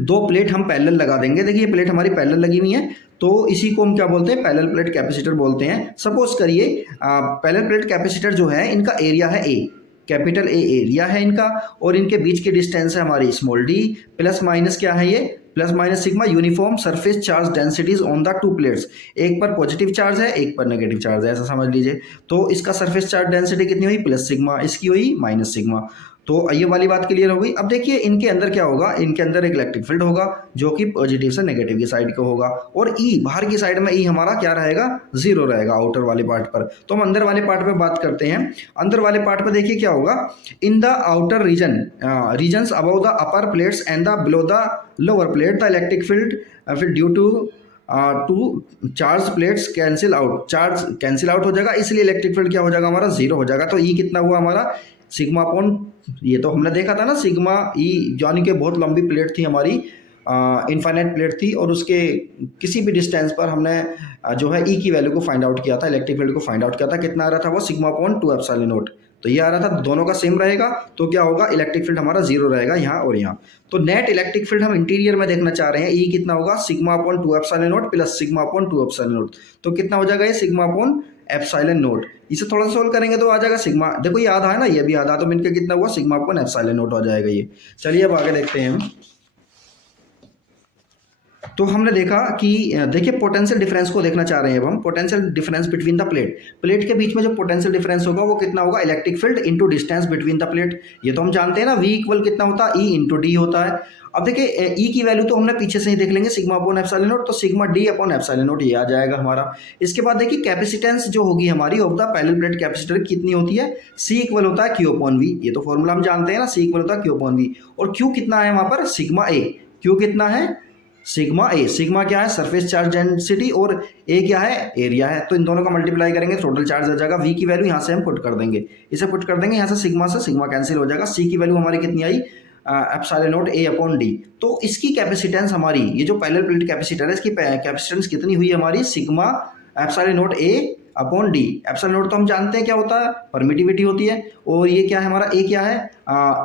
2 प्लेट हम पैरेलल लगा देंगे। देखिए ये प्लेट हमारी पैरेलल लगी हुई है, तो इसी को हम क्या बोलते हैं, पैरेलल प्लेट कैपेसिटर बोलते हैं। सपोज करिए पैरेलल प्लेट कैपेसिटर जो है, इनका एरिया है A, कैपिटल A एरिया है इनका, और इनके बीच की डिस्टेंस है हमारी स्मॉल d, प्लस माइनस क्या है, ये plus minus sigma uniform surface charge densities on the 2 plates. एक पर पॉजिटिव चार्ज है, एक पर नेगेटिव चार्ज है, ऐसा समझ लीजिए। तो इसका सरफेस चार्ज डेंसिटी कितनी हुई, प्लस सिग्मा, इसकी हुई माइनस सिग्मा। तो ये वाली बात क्लियर हो गई। अब देखिए इनके अंदर क्या होगा, इनके अंदर एक इलेक्ट्रिक फील्ड होगा जो कि पॉजिटिव से नेगेटिव की साइड का होगा, और ई बाहर की साइड में ई हमारा क्या रहेगा, जीरो रहेगा आउटर वाले पार्ट पर। तो हम अंदर वाले पार्ट पे बात करते हैं। अंदर वाले पार्ट पे देखिए क्या होगा, in the outer regions above the upper plates and the below the lower plate the electric field due to charge plates cancel out, charge cancel out हो जाएगा, इसलिए इलेक्ट्रिक फील्ड क्या हो जाएगा हमारा, जीरो हो जाएगा। तो ई कितना हुआ हमारा, सिग्मा अपॉन, ये तो हमने देखा था ना सिग्मा ई, यानी कि बहुत लंबी प्लेट थी हमारी, इनफाइनाइट प्लेट थी, और उसके किसी भी डिस्टेंस पर हमने जो है ई की वैल्यू को फाइंड आउट किया था, इलेक्ट्रिक फील्ड को फाइंड आउट किया था, कितना आ रहा था वो, सिग्मा अपॉन 2 एप्सिलॉन नॉट। तो ये आ रहा था, दोनों का सेम रहेगा, तो क्या होगा, इलेक्ट्रिक फील्ड हमारा जीरो रहेगा यहाँ और यहाँ। तो नेट इलेक्ट्रिक फील्ड हम इंटीरियर में देखना चाह रहे हैं, ई कितना होगा, sigma upon 2 epsilon not plus sigma upon 2 epsilon not. तो कितना हो जाएगा ये, सिग्मा अपॉन एप्सिलॉन नॉट। इसे थोड़ा सा सोल्व करेंगे तो आ जाएगा सिग्मा, देखो ये आधा है ना, ये भी आधा, तो मिलकर कितना हुआ, सिग्मा अपॉन एप्सिलॉन नॉट हो जाएगा ये। चलिए अब आगे देखते हैं हम। तो हमने देखा कि देखिए पोटेंशियल डिफरेंस को देखना चाह रहे हैं अब हम, potential difference between the plate, plate के बीच में जो पोटेंशियल डिफरेंस होगा वो कितना होगा, electric field into distance between the plate. ये तो हम जानते हैं ना, V इक्वल कितना होता है, E इंटू डी होता है। अब देखिए E की वैल्यू तो हमने पीछे से ही देख लेंगे, सिग्मा अपॉन एप्सिलॉन नॉट, तो sigma D upon epsilon not ये आ जाएगा हमारा। इसके बाद देखिए कैपेसिटेंस जो होगी हमारी of the parallel plate capacitor कितनी होती है, C इक्वल होता है Q अपॉन V, ये तो फॉर्मूला हम जानते हैं ना, C इक्वल होता है Q अपॉन V, और Q कितना है वहां पर, सिग्मा A, Q कितना है, सिग्मा ए, सिग्मा क्या है, सरफेस चार्ज डेंसिटी, और ए क्या है, एरिया है। तो इन दोनों का मल्टीप्लाई करेंगे टोटल चार्ज आ जाएगा। वी की वैल्यू यहाँ से हम पुट कर देंगे, इसे पुट कर देंगे यहाँ से सिग्मा कैंसिल हो जाएगा। सी की वैल्यू हमारी कितनी आई, epsilon naught A upon D. तो इसकी कैपेसिटेंस हमारी, ये जो पैरेलल प्लेट कैपेसिटर है, इसकी कैपेसिटेंस कितनी हुई हमारी, sigma epsilon naught A upon D. Epsilon not तो हम जानते हैं क्या होता है, परमिटिविटी होती है, और ये क्या है हमारा, ए क्या है,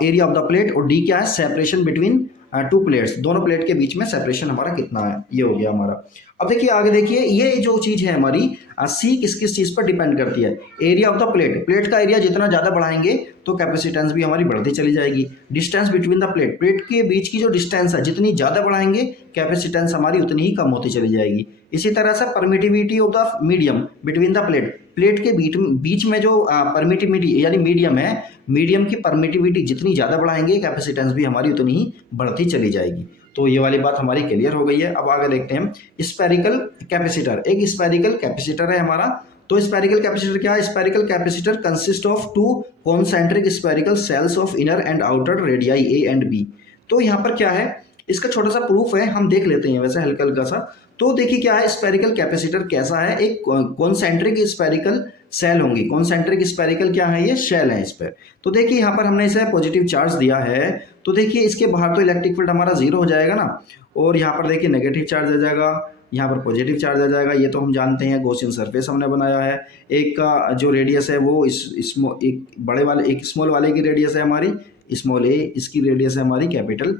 एरिया ऑफ द प्लेट, और डी क्या है, सेपरेशन बिटवीन 2 प्लेट्स, दोनों प्लेट के बीच में सेपरेशन हमारा कितना है, ये हो गया हमारा। अब देखिए आगे देखिए, ये जो चीज़ है हमारी, सी किस किस चीज़ पर डिपेंड करती है, area of the plate, plate का एरिया जितना ज़्यादा बढ़ाएंगे तो कैपेसिटेंस भी हमारी बढ़ती चली जाएगी। Distance between the plate, plate के बीच की जो डिस्टेंस है जितनी ज़्यादा बढ़ाएंगे कैपेसिटेंस हमारी उतनी ही कम होती चली जाएगी। इसी तरह से permittivity of the medium between the plate, plate के बीच में जो परमिटिविटी यानी मीडियम है, मीडियम की परमिटिविटी जितनी ज़्यादा बढ़ाएंगे कैपेसिटेंस भी हमारी उतनी ही बढ़ती चली जाएगी। तो ये वाली बात हमारी क्लियर हो गई है। अब आगे देखते हैं हम, स्फेरिकल कैपेसिटर, एक स्फेरिकल कैपेसिटर है हमारा। तो स्फेरिकल कैपेसिटर क्या है, spherical capacitor consist of 2 concentric spherical shells of inner and outer radii A and B. तो यहाँ पर क्या है, इसका छोटा सा प्रूफ है, हम देख लेते हैं वैसे हल्का हल्का सा। तो देखिए क्या है, स्फेरिकल कैपेसिटर कैसा है, एक कॉन्सेंट्रिक स्फेरिकल सेल होंगी, कॉन्सेंट्रिक स्फेरिकल क्या है, ये शेल है इस पर। तो देखिए यहाँ पर हमने इसे पॉजिटिव चार्ज दिया है, तो देखिए इसके बाहर तो इलेक्ट्रिक फील्ड हमारा जीरो हो जाएगा ना, और यहाँ पर देखिए नेगेटिव चार्ज आ जाएगा, यहाँ पर पॉजिटिव चार्ज आ जाएगा। ये तो हम जानते हैं, गॉसियन सरफेस हमने बनाया है, एक का जो रेडियस है वो एक बड़े वाले, एक स्मॉल वाले की रेडियस है हमारी स्मॉल ए, इसकी रेडियस है हमारी कैपिटल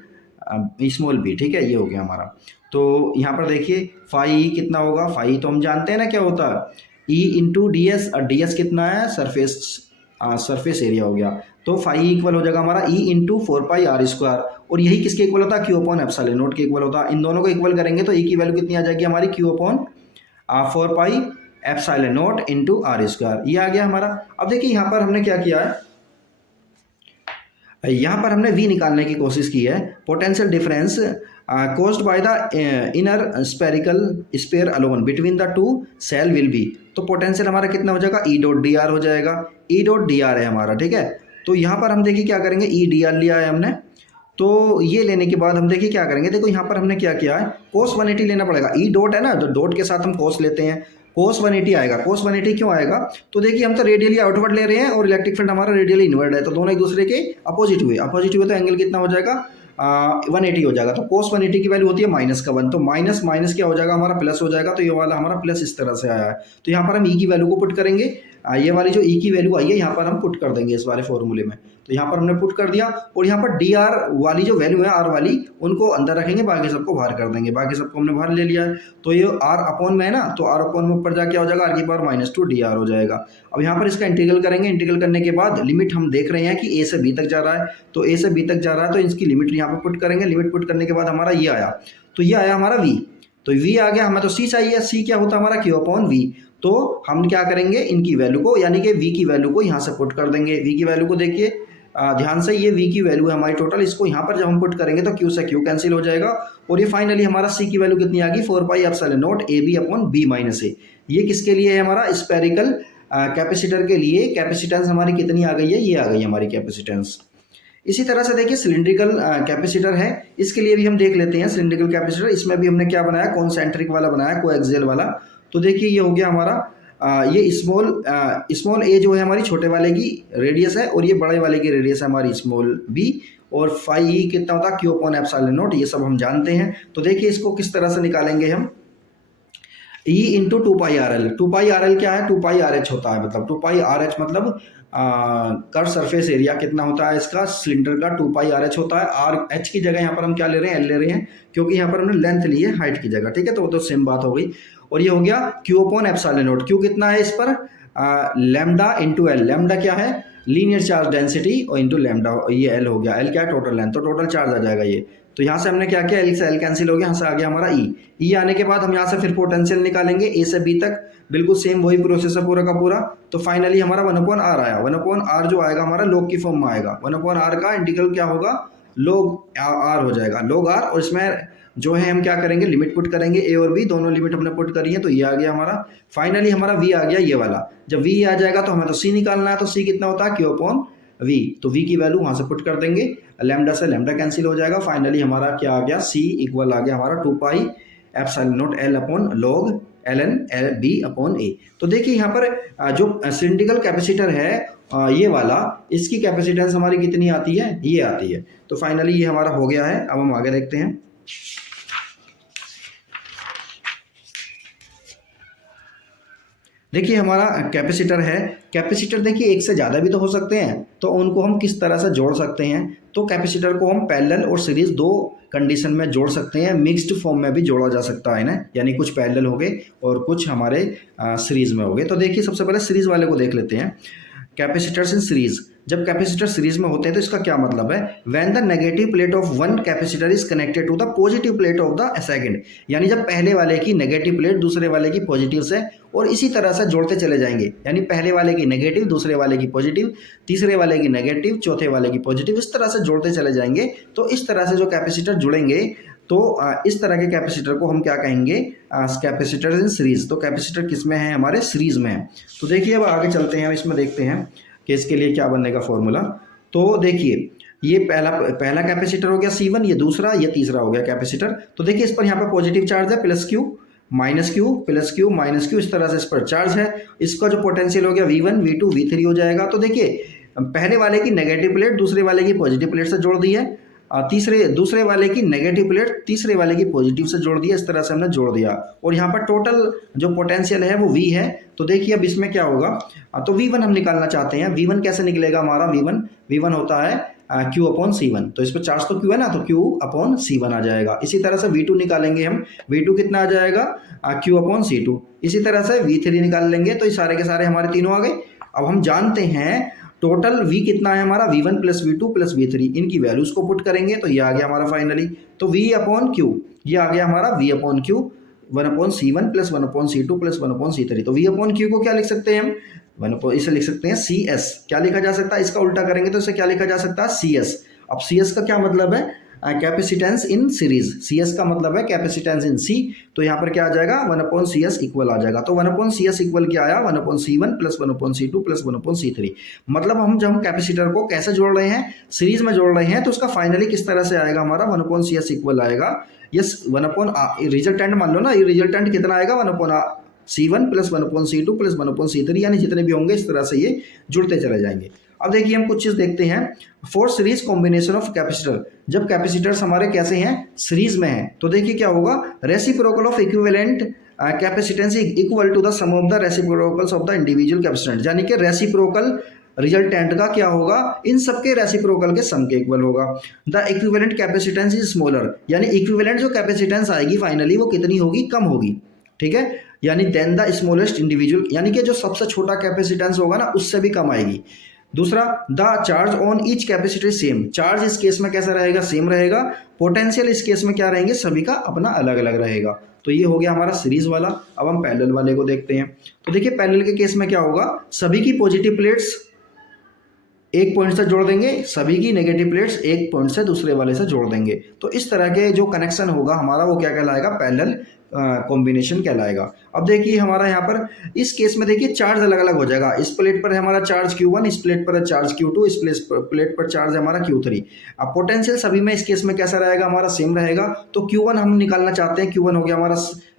स्मॉल बी, ठीक है, ये हो गया हमारा। तो यहाँ पर देखिए फाई कितना होगा, फाई तो हम जानते हैं ना क्या होता है, ई इंटू डी एस, और डी एस कितना है, सरफेस एरिया हो गया। तो फाई इक्वल हो जाएगा हमारा E into 4 pi R square, और यही किसके इक्वल होता है, क्यू अपॉन एप्सिलॉन नॉट के इक्वल होता है। इन दोनों को इक्वल करेंगे तो ई की वैल्यू कितनी आ जाएगी हमारी, Q upon 4 pi epsilon naught into R square, ये आ गया हमारा। अब देखिए यहाँ पर हमने क्या किया है, यहाँ पर हमने V निकालने की कोशिश की है, potential difference caused by the inner spherical sphere alone between the two cell will be। तो पोटेंशियल हमारा कितना हो जाएगा, E डॉट डी आर हो जाएगा, E डॉट डी आर है हमारा, ठीक है। तो यहाँ पर हम देखिए क्या करेंगे, E डी आर लिया है हमने, तो ये लेने के बाद हम देखिए क्या करेंगे, देखो यहाँ पर हमने क्या किया है, cos 180 लेना पड़ेगा, E डॉट है ना, तो डॉट के साथ हम cos लेते हैं, cos 180 आएगा। cos 180 क्यों आएगा, तो देखिए हम तो रेडियली आउटवर्ड ले रहे हैं और इलेक्ट्रिक फील्ड हमारा रेडियली इनवर्ड है, तो दोनों एक दूसरे के अपोजिट हुए, तो एंगल कितना हो जाएगा, 180 हो जाएगा। तो cos 180 की वैल्यू होती है -1, तो माइनस माइनस क्या हो जाएगा हमारा, प्लस हो जाएगा। तो ये वाला हमारा प्लस इस तरह से आया है। तो यहाँ पर हम ई की वैल्यू को पुट करेंगे, ये वाली जो ई की वैल्यू आई है यहाँ पर हम पुट कर देंगे इस वाले फॉर्मूले में। तो यहाँ पर हमने पुट कर दिया, और यहाँ पर डी आर वाली जो वैल्यू है आर वाली, उनको अंदर रखेंगे, बाकी सबको बाहर कर देंगे, बाकी सबको हमने बाहर ले लिया है। तो ये आर अपॉन में है ना, तो आर अपॉन में ऊपर जाके हो जाएगा, आर की पावर -2 डी आर हो जाएगा। अब यहाँ पर इसका इंटीग्रल करेंगे, इंटीग्रल करने के बाद लिमिट हम देख रहे हैं कि ए से बी तक जा रहा है, तो ए से बी तक जा रहा है, तो इसकी लिमिट यहाँ पर पुट करेंगे। लिमिट पुट करने के बाद हमारा ये आया, तो ये आया हमारा वी, तो वी आ गया, हमें तो सी चाहिए, सी क्या होता है हमारा, क्यू अपॉन वी। तो हम क्या करेंगे, इनकी वैल्यू को यानी कि वी की वैल्यू को यहाँ से पुट कर देंगे। वी की वैल्यू को देखिए, ध्यान से, ये v की वैल्यू है हमारी टोटल, इसको यहाँ पर जब हम पुट करेंगे तो q से q कैंसिल हो जाएगा और ये फाइनली हमारा c की वैल्यू कितनी आ गई 4 pi epsilon naught ab upon b minus A. ये किसके लिए है हमारा स्पेरिकल कैपेसिटर के लिए कैपेसिटेंस हमारी कितनी आ गई है, ये आ गई हमारी कैपेसिटेंस। इसी तरह से देखिए सिलिंड्रिकल कैपेसिटर है, इसके लिए भी हम देख लेते हैं सिलिंड्रिकल कैपेसिटर। इसमें भी हमने क्या बनाया, कॉन्सेंट्रिक वाला बनाया, कोएक्सियल वाला। तो देखिए ये हो गया हमारा ये स्मॉल ए जो है हमारी छोटे वाले की रेडियस है और ये बड़े वाले की रेडियस है हमारी स्मॉल बी, और फाई ई कितना होता है क्यू अपॉन एप्सिलॉन नॉट, ये सब हम जानते हैं। तो देखिए इसको किस तरह से निकालेंगे हम, E इंटू 2πRL। 2πRL क्या है, 2πRH होता है, मतलब 2πRH मतलब कर्व सरफेस एरिया कितना होता है इसका सिलेंडर का, 2πRH होता है। आर एच की जगह यहाँ पर हम क्या ले रहे हैं, एल ले रहे हैं, क्योंकि यहाँ पर हमने लेंथ ली है हाइट की जगह, ठीक है। तो वो तो सेम बात हो गई। और ये हो गया Q upon epsilon not. Q कितना है इस पर, लैम्डा इंटू एल। लैम्डा क्या है, लीनियर चार्ज डेंसिटी, और इंटू लैम्डा, ये एल हो गया। एल क्या है, टोटल लेंथ, तो टोटल चार्ज आ जाएगा ये। तो यहाँ से हमने क्या किया, एल से एल कैंसिल हो गया, यहाँ से आ गया हमारा ई आने के बाद हम यहाँ से फिर पोटेंशियल निकालेंगे ए से बी तक, बिल्कुल सेम वही प्रोसेस है पूरा का पूरा। तो फाइनली हमारा 1/r आया। 1/r जो आएगा हमारा लॉग की फॉर्म में आएगा। 1/r का इंटीग्रल क्या होगा, लॉग आर हो जाएगा, लॉग आर। और इसमें जो है हम क्या करेंगे, लिमिट पुट करेंगे, ए और बी दोनों लिमिट हमने पुट करी है, तो ये आ गया हमारा। फाइनली हमारा वी आ गया ये वाला। जब वी आ जाएगा तो हमें तो सी निकालना है, तो सी कितना होता है, क्यू अपॉन वी। तो वी की वैल्यू वहाँ से पुट कर देंगे, लैम्डा से लैम्डा कैंसिल हो जाएगा। फाइनली हमारा क्या आ गया, सी इक्वल आ गया हमारा 2 pi epsilon naught L upon log L N L B upon A. तो देखिए यहाँ पर जो सिलिंड्रिकल कैपेसिटर है ये वाला, इसकी कैपेसिटेंस हमारी कितनी आती है, ये आती है। तो फाइनली ये हमारा हो गया है। अब हम आगे देखते हैं। देखिए हमारा कैपेसिटर है, कैपेसिटर देखिए एक से ज़्यादा भी तो हो सकते हैं, तो उनको हम किस तरह से जोड़ सकते हैं। तो कैपेसिटर को हम पैरेलल और सीरीज दो कंडीशन में जोड़ सकते हैं, मिक्स्ड फॉर्म में भी जोड़ा जा सकता है ना, यानी कुछ पैरेलल हो गए और कुछ हमारे सीरीज में हो गए। तो देखिए सबसे पहले सीरीज वाले को देख लेते हैं, कैपेसिटर्स इन सीरीज। जब कैपेसिटर सीरीज में होते हैं तो इसका क्या मतलब है, when the negative plate of one capacitor is connected to the positive plate of the second, यानी जब पहले वाले की नेगेटिव प्लेट दूसरे वाले की पॉजिटिव से, और इसी तरह से जोड़ते चले जाएंगे, यानी पहले वाले की नेगेटिव, दूसरे वाले की पॉजिटिव, तीसरे वाले की नेगेटिव, चौथे वाले की पॉजिटिव, इस तरह से जोड़ते चले जाएंगे। तो इस तरह से जो कैपेसिटर जुड़ेंगे, तो इस तरह के कैपेसिटर को हम क्या कहेंगे, कैपेसिटर इन सीरीज। तो कैपेसिटर किस में है, हमारे सीरीज में है। तो देखिए अब आगे चलते हैं, इसमें देखते हैं कि इसके लिए क्या बनेगा फॉर्मूला। तो देखिए ये पहला कैपेसिटर हो गया C1, ये दूसरा, ये तीसरा हो गया कैपेसिटर। तो देखिए इस पर यहाँ पर पॉजिटिव चार्ज है, plus Q minus Q plus Q minus Q, इस तरह से इस पर चार्ज है। इसका जो पोटेंशियल हो गया V1 V2 V3 हो जाएगा। तो देखिए पहले वाले की नेगेटिव प्लेट दूसरे वाले की पॉजिटिव प्लेट से जोड़ दी है, दूसरे वाले की नेगेटिव प्लेट तीसरे वाले की पॉजिटिव से जोड़ दिया, इस तरह से हमने जोड़ दिया। और यहाँ पर टोटल जो पोटेंशियल है वो V है। तो देखिए अब इसमें क्या होगा, तो V1 हम निकालना चाहते हैं। V1 कैसे निकलेगा हमारा, V1 होता है Q अपॉन C1। तो इस पर चार्ज तो Q है ना, तो Q अपॉन C1 आ जाएगा। इसी तरह से V2 निकालेंगे हम, V2 कितना आ जाएगा, Q अपॉन C2। इसी तरह से V3 निकाल लेंगे, तो ये सारे के सारे हमारे तीनों आ गए। अब हम जानते हैं टोटल V कितना है हमारा, V1 plus V2 plus V3, इनकी वैल्यूज को पुट करेंगे तो ये आ गया हमारा फाइनली। तो V अपॉन Q, ये आ गया हमारा V upon Q, 1/C1 plus 1/C2 plus 1/C3। तो V अपॉन Q को क्या लिख सकते हैं हम, इसे लिख सकते हैं CS। क्या लिखा जा सकता है, इसका उल्टा करेंगे तो इसे क्या लिखा जा सकता है, CS। अब CS का क्या मतलब है, कैपेसिटेंस इन सीरीज। CS का मतलब है कैपेसिटेंस इन C। तो यहाँ पर क्या आ जाएगा, 1/CS इक्वल आ जाएगा। तो 1/CS इक्वल क्या आया, 1/C1 plus 1/C2 plus 1/C3। मतलब हम जब हम कैपेसिटर को कैसे जोड़ रहे हैं, सीरीज में जोड़ रहे हैं, तो उसका फाइनली किस तरह से आएगा हमारा, 1/CS इक्वल आएगा, यस 1/R। रिजल्टेंट मान लो ना, ये रिजल्टेंट कितना आएगा, 1/C1 plus 1/C2 plus 1/C3, यानी जितने भी होंगे इस तरह से ये जुड़ते चले जाएंगे। अब देखिए हम कुछ चीज़ देखते हैं, four series combination of capacitor. जब कैपेसिटर्स हमारे कैसे हैं, सीरीज में हैं, तो देखिए क्या होगा, reciprocal of equivalent capacitance equal to the sum of the reciprocals of the individual capacitance. यानी कि रेसिप्रोकल रिजल्टेंट का क्या होगा, इन सबके रेसिप्रोकल के सम के इक्वल होगा। The equivalent capacitance is smaller, यानी इक्विवेलेंट जो कैपेसिटेंस आएगी फाइनली वो कितनी होगी, कम होगी, ठीक है। यानी देन द स्मॉलेस्ट इंडिविजुअल, यानी कि जो सबसे छोटा कैपेसिटेंस होगा ना उससे भी कम आएगी। दूसरा, the charge on each capacitor same. Charge इस केस में कैसा रहेगा, सेम रहेगा। पोटेंशियल इस केस में क्या रहेंगे, सभी का अपना अलग अलग रहेगा। तो ये हो गया हमारा सीरीज वाला। अब हम पैरेलल वाले को देखते हैं। तो देखिए पैरेलल के केस में क्या होगा, सभी की पॉजिटिव प्लेट्स एक पॉइंट से जोड़ देंगे, सभी की नेगेटिव प्लेट्स एक पॉइंट से दूसरे वाले से जोड़ देंगे। तो इस तरह के जो कनेक्शन होगा हमारा वो क्या कहलाएगा, पैरेलल कॉम्बिनेशन कहलाएगा। अब देखिए हमारा यहाँ पर इस केस में देखिए चार्ज अलग अलग हो जाएगा। इस प्लेट पर है हमारा चार्ज Q1, इस प्लेट पर है चार्ज Q2, इस प्लेट पर चार्ज है हमारा Q3। अब पोटेंशियल सभी में इस केस में कैसा रहेगा, हमारा सेम रहेगा। तो Q1 हम निकालना चाहते हैं, Q1 हो गया हमारा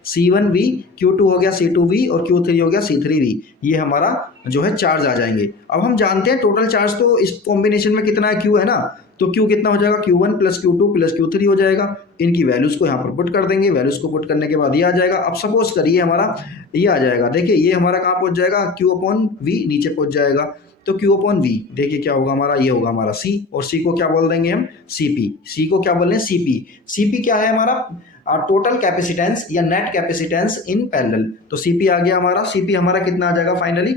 C1V, Q2 हो गया C2V और Q3 हो गया C3V। ये हमारा जो है चार्ज आ जाएंगे। अब हम जानते हैं टोटल चार्ज तो इस कॉम्बिनेशन में कितना है, Q है ना, तो Q कितना हो जाएगा, Q1 plus Q2 plus Q3 हो जाएगा। इनकी वैल्यूज़ को यहाँ पर पुट कर देंगे, वैल्यूज़ को पुट करने के बाद ये आ जाएगा। अब सपोज करिए हमारा ये आ जाएगा, देखिए ये हमारा कहाँ पहुँच जाएगा, Q/V नीचे पहुँच जाएगा। तो Q/V देखिए क्या होगा हमारा, ये होगा हमारा C, और C को क्या बोल देंगे हम, CP। C को क्या बोल रहे हैं, CP। CP क्या है हमारा, टोटल कैपेसिटेंस या नेट कैपेसिटेंस इन पैरेलल। तो CP आ गया हमारा। CP हमारा कितना आ जाएगा फाइनली,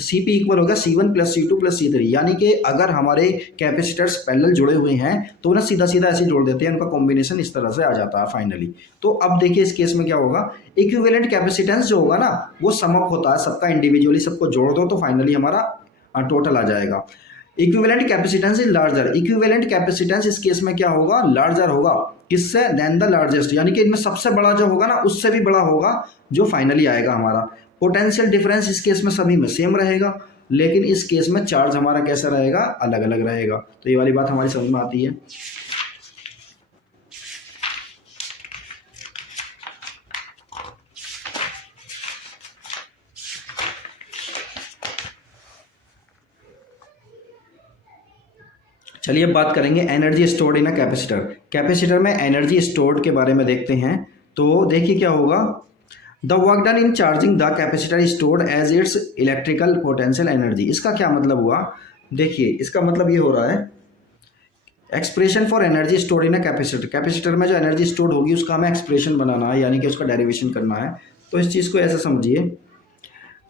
CP इक्वल होगा C1 plus C2 plus C3। यानी कि अगर हमारे कैपेसिटर्स पैरेलल जुड़े हुए हैं तो उन्हें सीधा सीधा ऐसे जोड़ देते हैं, उनका कॉम्बिनेशन इस तरह से आ जाता है फाइनली। तो अब देखिए इस केस में क्या होगा, इक्विवेलेंट कैपेसिटेंस जो होगा ना वो सम अप होता है, सबका इंडिविजुअली सबको जोड़ दो तो फाइनली हमारा टोटल आ जाएगा। Equivalent capacitance is larger. Equivalent capacitance इस केस में क्या होगा, लार्जर होगा, किससे, देन द लार्जेस्ट, यानी कि इनमें सबसे बड़ा जो होगा ना उससे भी बड़ा होगा जो फाइनली आएगा हमारा। पोटेंशियल डिफरेंस इस केस में सभी में सेम रहेगा, लेकिन इस केस में चार्ज हमारा कैसा रहेगा, अलग अलग रहेगा। तो ये वाली बात हमारी समझ में आती है। चलिए अब बात करेंगे energy stored in a capacitor. Capacitor में एनर्जी स्टोर्ड के बारे में देखते हैं। तो देखिए क्या होगा, the work done in charging the capacitor stored as its electrical potential energy. इसका क्या मतलब हुआ, देखिए इसका मतलब ये हो रहा है, expression for energy stored in a capacitor. Capacitor में जो एनर्जी स्टोर्ड होगी उसका हमें एक्सप्रेशन बनाना है, यानी कि उसका डेरिवेशन करना है। तो इस चीज़ को ऐसे समझिए,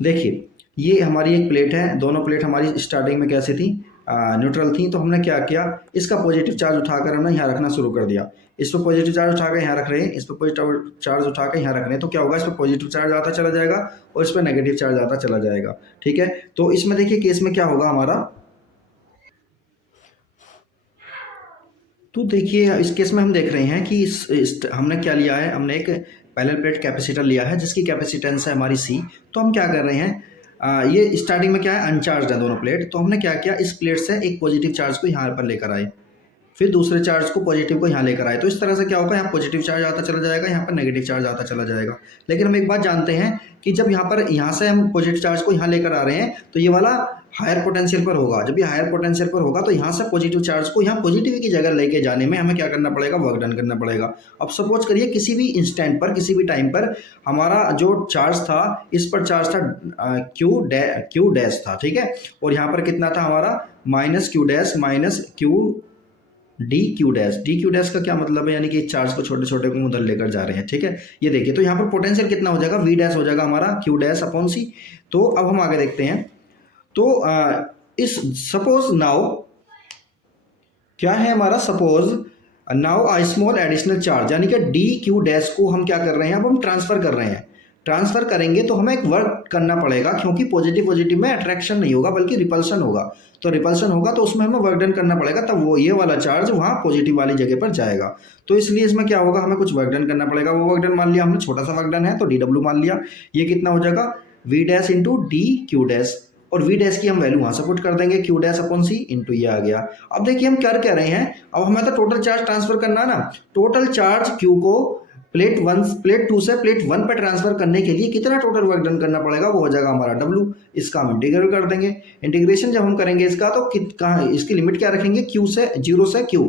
देखिए ये हमारी एक प्लेट है, दोनों प्लेट हमारी स्टार्टिंग में कैसी थी, न्यूट्रल थी। तो हमने क्या किया, इसका पॉजिटिव चार्ज उठाकर हमने यहाँ रखना शुरू कर दिया। इस पर पॉजिटिव चार्ज उठाकर यहाँ रख रहे हैं, इस पर पॉजिटिव चार्ज उठाकर यहाँ रख रहे हैं। तो क्या होगा, इस पर पॉजिटिव चार्ज आता चला जाएगा और इस पर नेगेटिव चार्ज आता चला जाएगा। ठीक है, तो इसमें देखिए केस में क्या होगा हमारा, तो देखिए इस केस में हम देख रहे हैं कि हमने क्या लिया है, हमने एक पैरेलल प्लेट कैपेसिटर लिया है जिसकी कैपेसिटेंस है हमारी C। तो हम क्या कर रहे हैं, ये स्टार्टिंग में क्या है, अनचार्ज है दोनों प्लेट। तो हमने क्या किया, इस प्लेट से एक पॉजिटिव चार्ज को यहाँ पर लेकर आए, फिर दूसरे चार्ज को पॉजिटिव को यहाँ लेकर आए। तो इस तरह से क्या होगा, यहाँ पॉजिटिव चार्ज आता चला जाएगा, यहाँ पर नेगेटिव चार्ज आता चला जाएगा। लेकिन हम एक बात जानते हैं कि जब यहाँ से हम पॉजिटिव चार्ज को यहाँ लेकर आ रहे हैं तो ये वाला हायर पोटेंशियल पर होगा। जब ये हायर पोटेंशियल पर होगा तो यहाँ से पॉजिटिव चार्ज को यहाँ पॉजिटिव की जगह लेके जाने में हमें क्या करना पड़ेगा, वर्क डन करना पड़ेगा। अब सपोज करिए किसी भी इंस्टेंट पर, किसी भी टाइम पर हमारा जो चार्ज था, इस पर चार्ज था क्यू डैश था, ठीक है, और यहाँ पर कितना था हमारा, minus Q dash minus D Q dash का क्या मतलब है, यानी कि चार्ज को छोटे छोटे को उधर लेकर जा रहे हैं। ठीक है, ये देखिए तो यहाँ पर पोटेंशियल कितना हो जाएगा, वी डैश हो जाएगा हमारा क्यू डैश अपॉन सी। तो अब हम आगे देखते हैं। तो इस सपोज नाउ क्या है हमारा, suppose now a small additional charge, यानी कि डी क्यू डैश को हम क्या कर रहे हैं, अब हम ट्रांसफर कर रहे हैं। ट्रांसफर करेंगे तो हमें एक वर्क करना पड़ेगा, क्योंकि पॉजिटिव पॉजिटिव में अट्रैक्शन नहीं होगा बल्कि रिपल्शन होगा। तो रिपल्शन होगा तो उसमें हमें वर्क डन करना पड़ेगा, तब वो ये वाला चार्ज वहाँ पॉजिटिव वाली जगह पर जाएगा। तो इसलिए इसमें क्या होगा, हमें कुछ वर्क डन करना पड़ेगा। वो वर्क डन मान लिया हमने, छोटा सा वर्क डन है तो DW मान लिया। ये कितना हो जाएगा, V dash into D Q dash, और वी डैश की हम वैल्यू वहाँ से पुट कर देंगे, Q dash upon C into ये आ गया। अब देखिए हम कर क्या रहे हैं, अब हमें तो टोटल चार्ज ट्रांसफर करना है ना। टोटल चार्ज क्यू को प्लेट 2 से प्लेट 1 पर ट्रांसफर करने के लिए कितना टोटल वर्क डन करना पड़ेगा, वो हो जाएगा हमारा W। इसका हम इंटीग्रल कर देंगे। इंटीग्रेशन जब हम करेंगे इसका तो कहाँ, इसकी लिमिट क्या रखेंगे, Q से 0 से Q।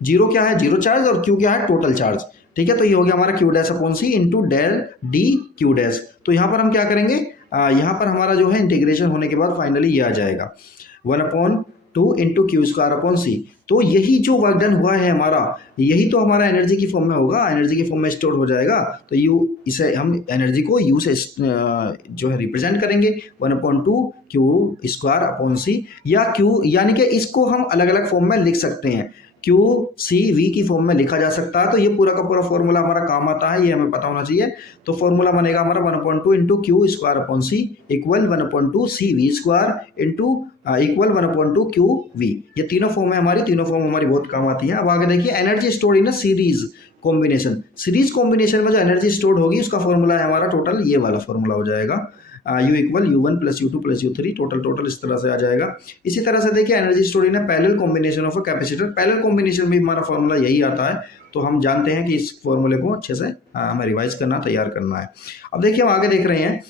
0 क्या है, 0 चार्ज, और Q क्या है, टोटल चार्ज। ठीक है, तो ये हो गया हमारा Q dash upon C into del D Q dash. तो यहाँ पर हम क्या करेंगे, यहाँ पर हमारा जो है इंटीग्रेशन होने के बाद फाइनली ये आ जाएगा 1/2 इंटू क्यू स्क्वायर अपॉन सी। तो यही जो वर्क डन हुआ है हमारा, यही तो हमारा एनर्जी की फॉर्म में होगा, एनर्जी की फॉर्म में स्टोर हो जाएगा। तो यू, इसे हम एनर्जी को यू से जो है रिप्रेजेंट करेंगे 1/2 क्यू स्क्वायर अपॉन सी, या क्यू, यानी कि इसको हम अलग अलग फॉर्म में लिख सकते हैं। क्यू सी वी की फॉर्म में लिखा जा सकता है। तो ये पूरा का पूरा फॉर्मूला हमारा काम आता है, ये हमें पता होना चाहिए। तो फॉर्मूला बनेगा हमारा 1/2 into Q square upon C equal 1/2 C V square into equal 1/2 Q V. ये तीनों फॉर्म है हमारी, तीनों फॉर्म हमारी बहुत काम आती है। अब आगे देखिए, energy stored in series combination. Series combination में जो एनर्जी स्टोर्ड होगी उसका फॉर्मूला है हमारा टोटल ये वाला फॉर्मूला हो जाएगा, U equal U1 plus U2 plus U3 total इस तरह से आ जाएगा। इसी तरह से देखिए, energy stored in parallel combination of a capacitor. Parallel combination में हमारा फॉर्मूला यही आता है। तो हम जानते हैं कि इस फॉर्मूले को अच्छे से हमें रिवाइज करना, तैयार करना है। अब देखिए, हम आगे देख रहे हैं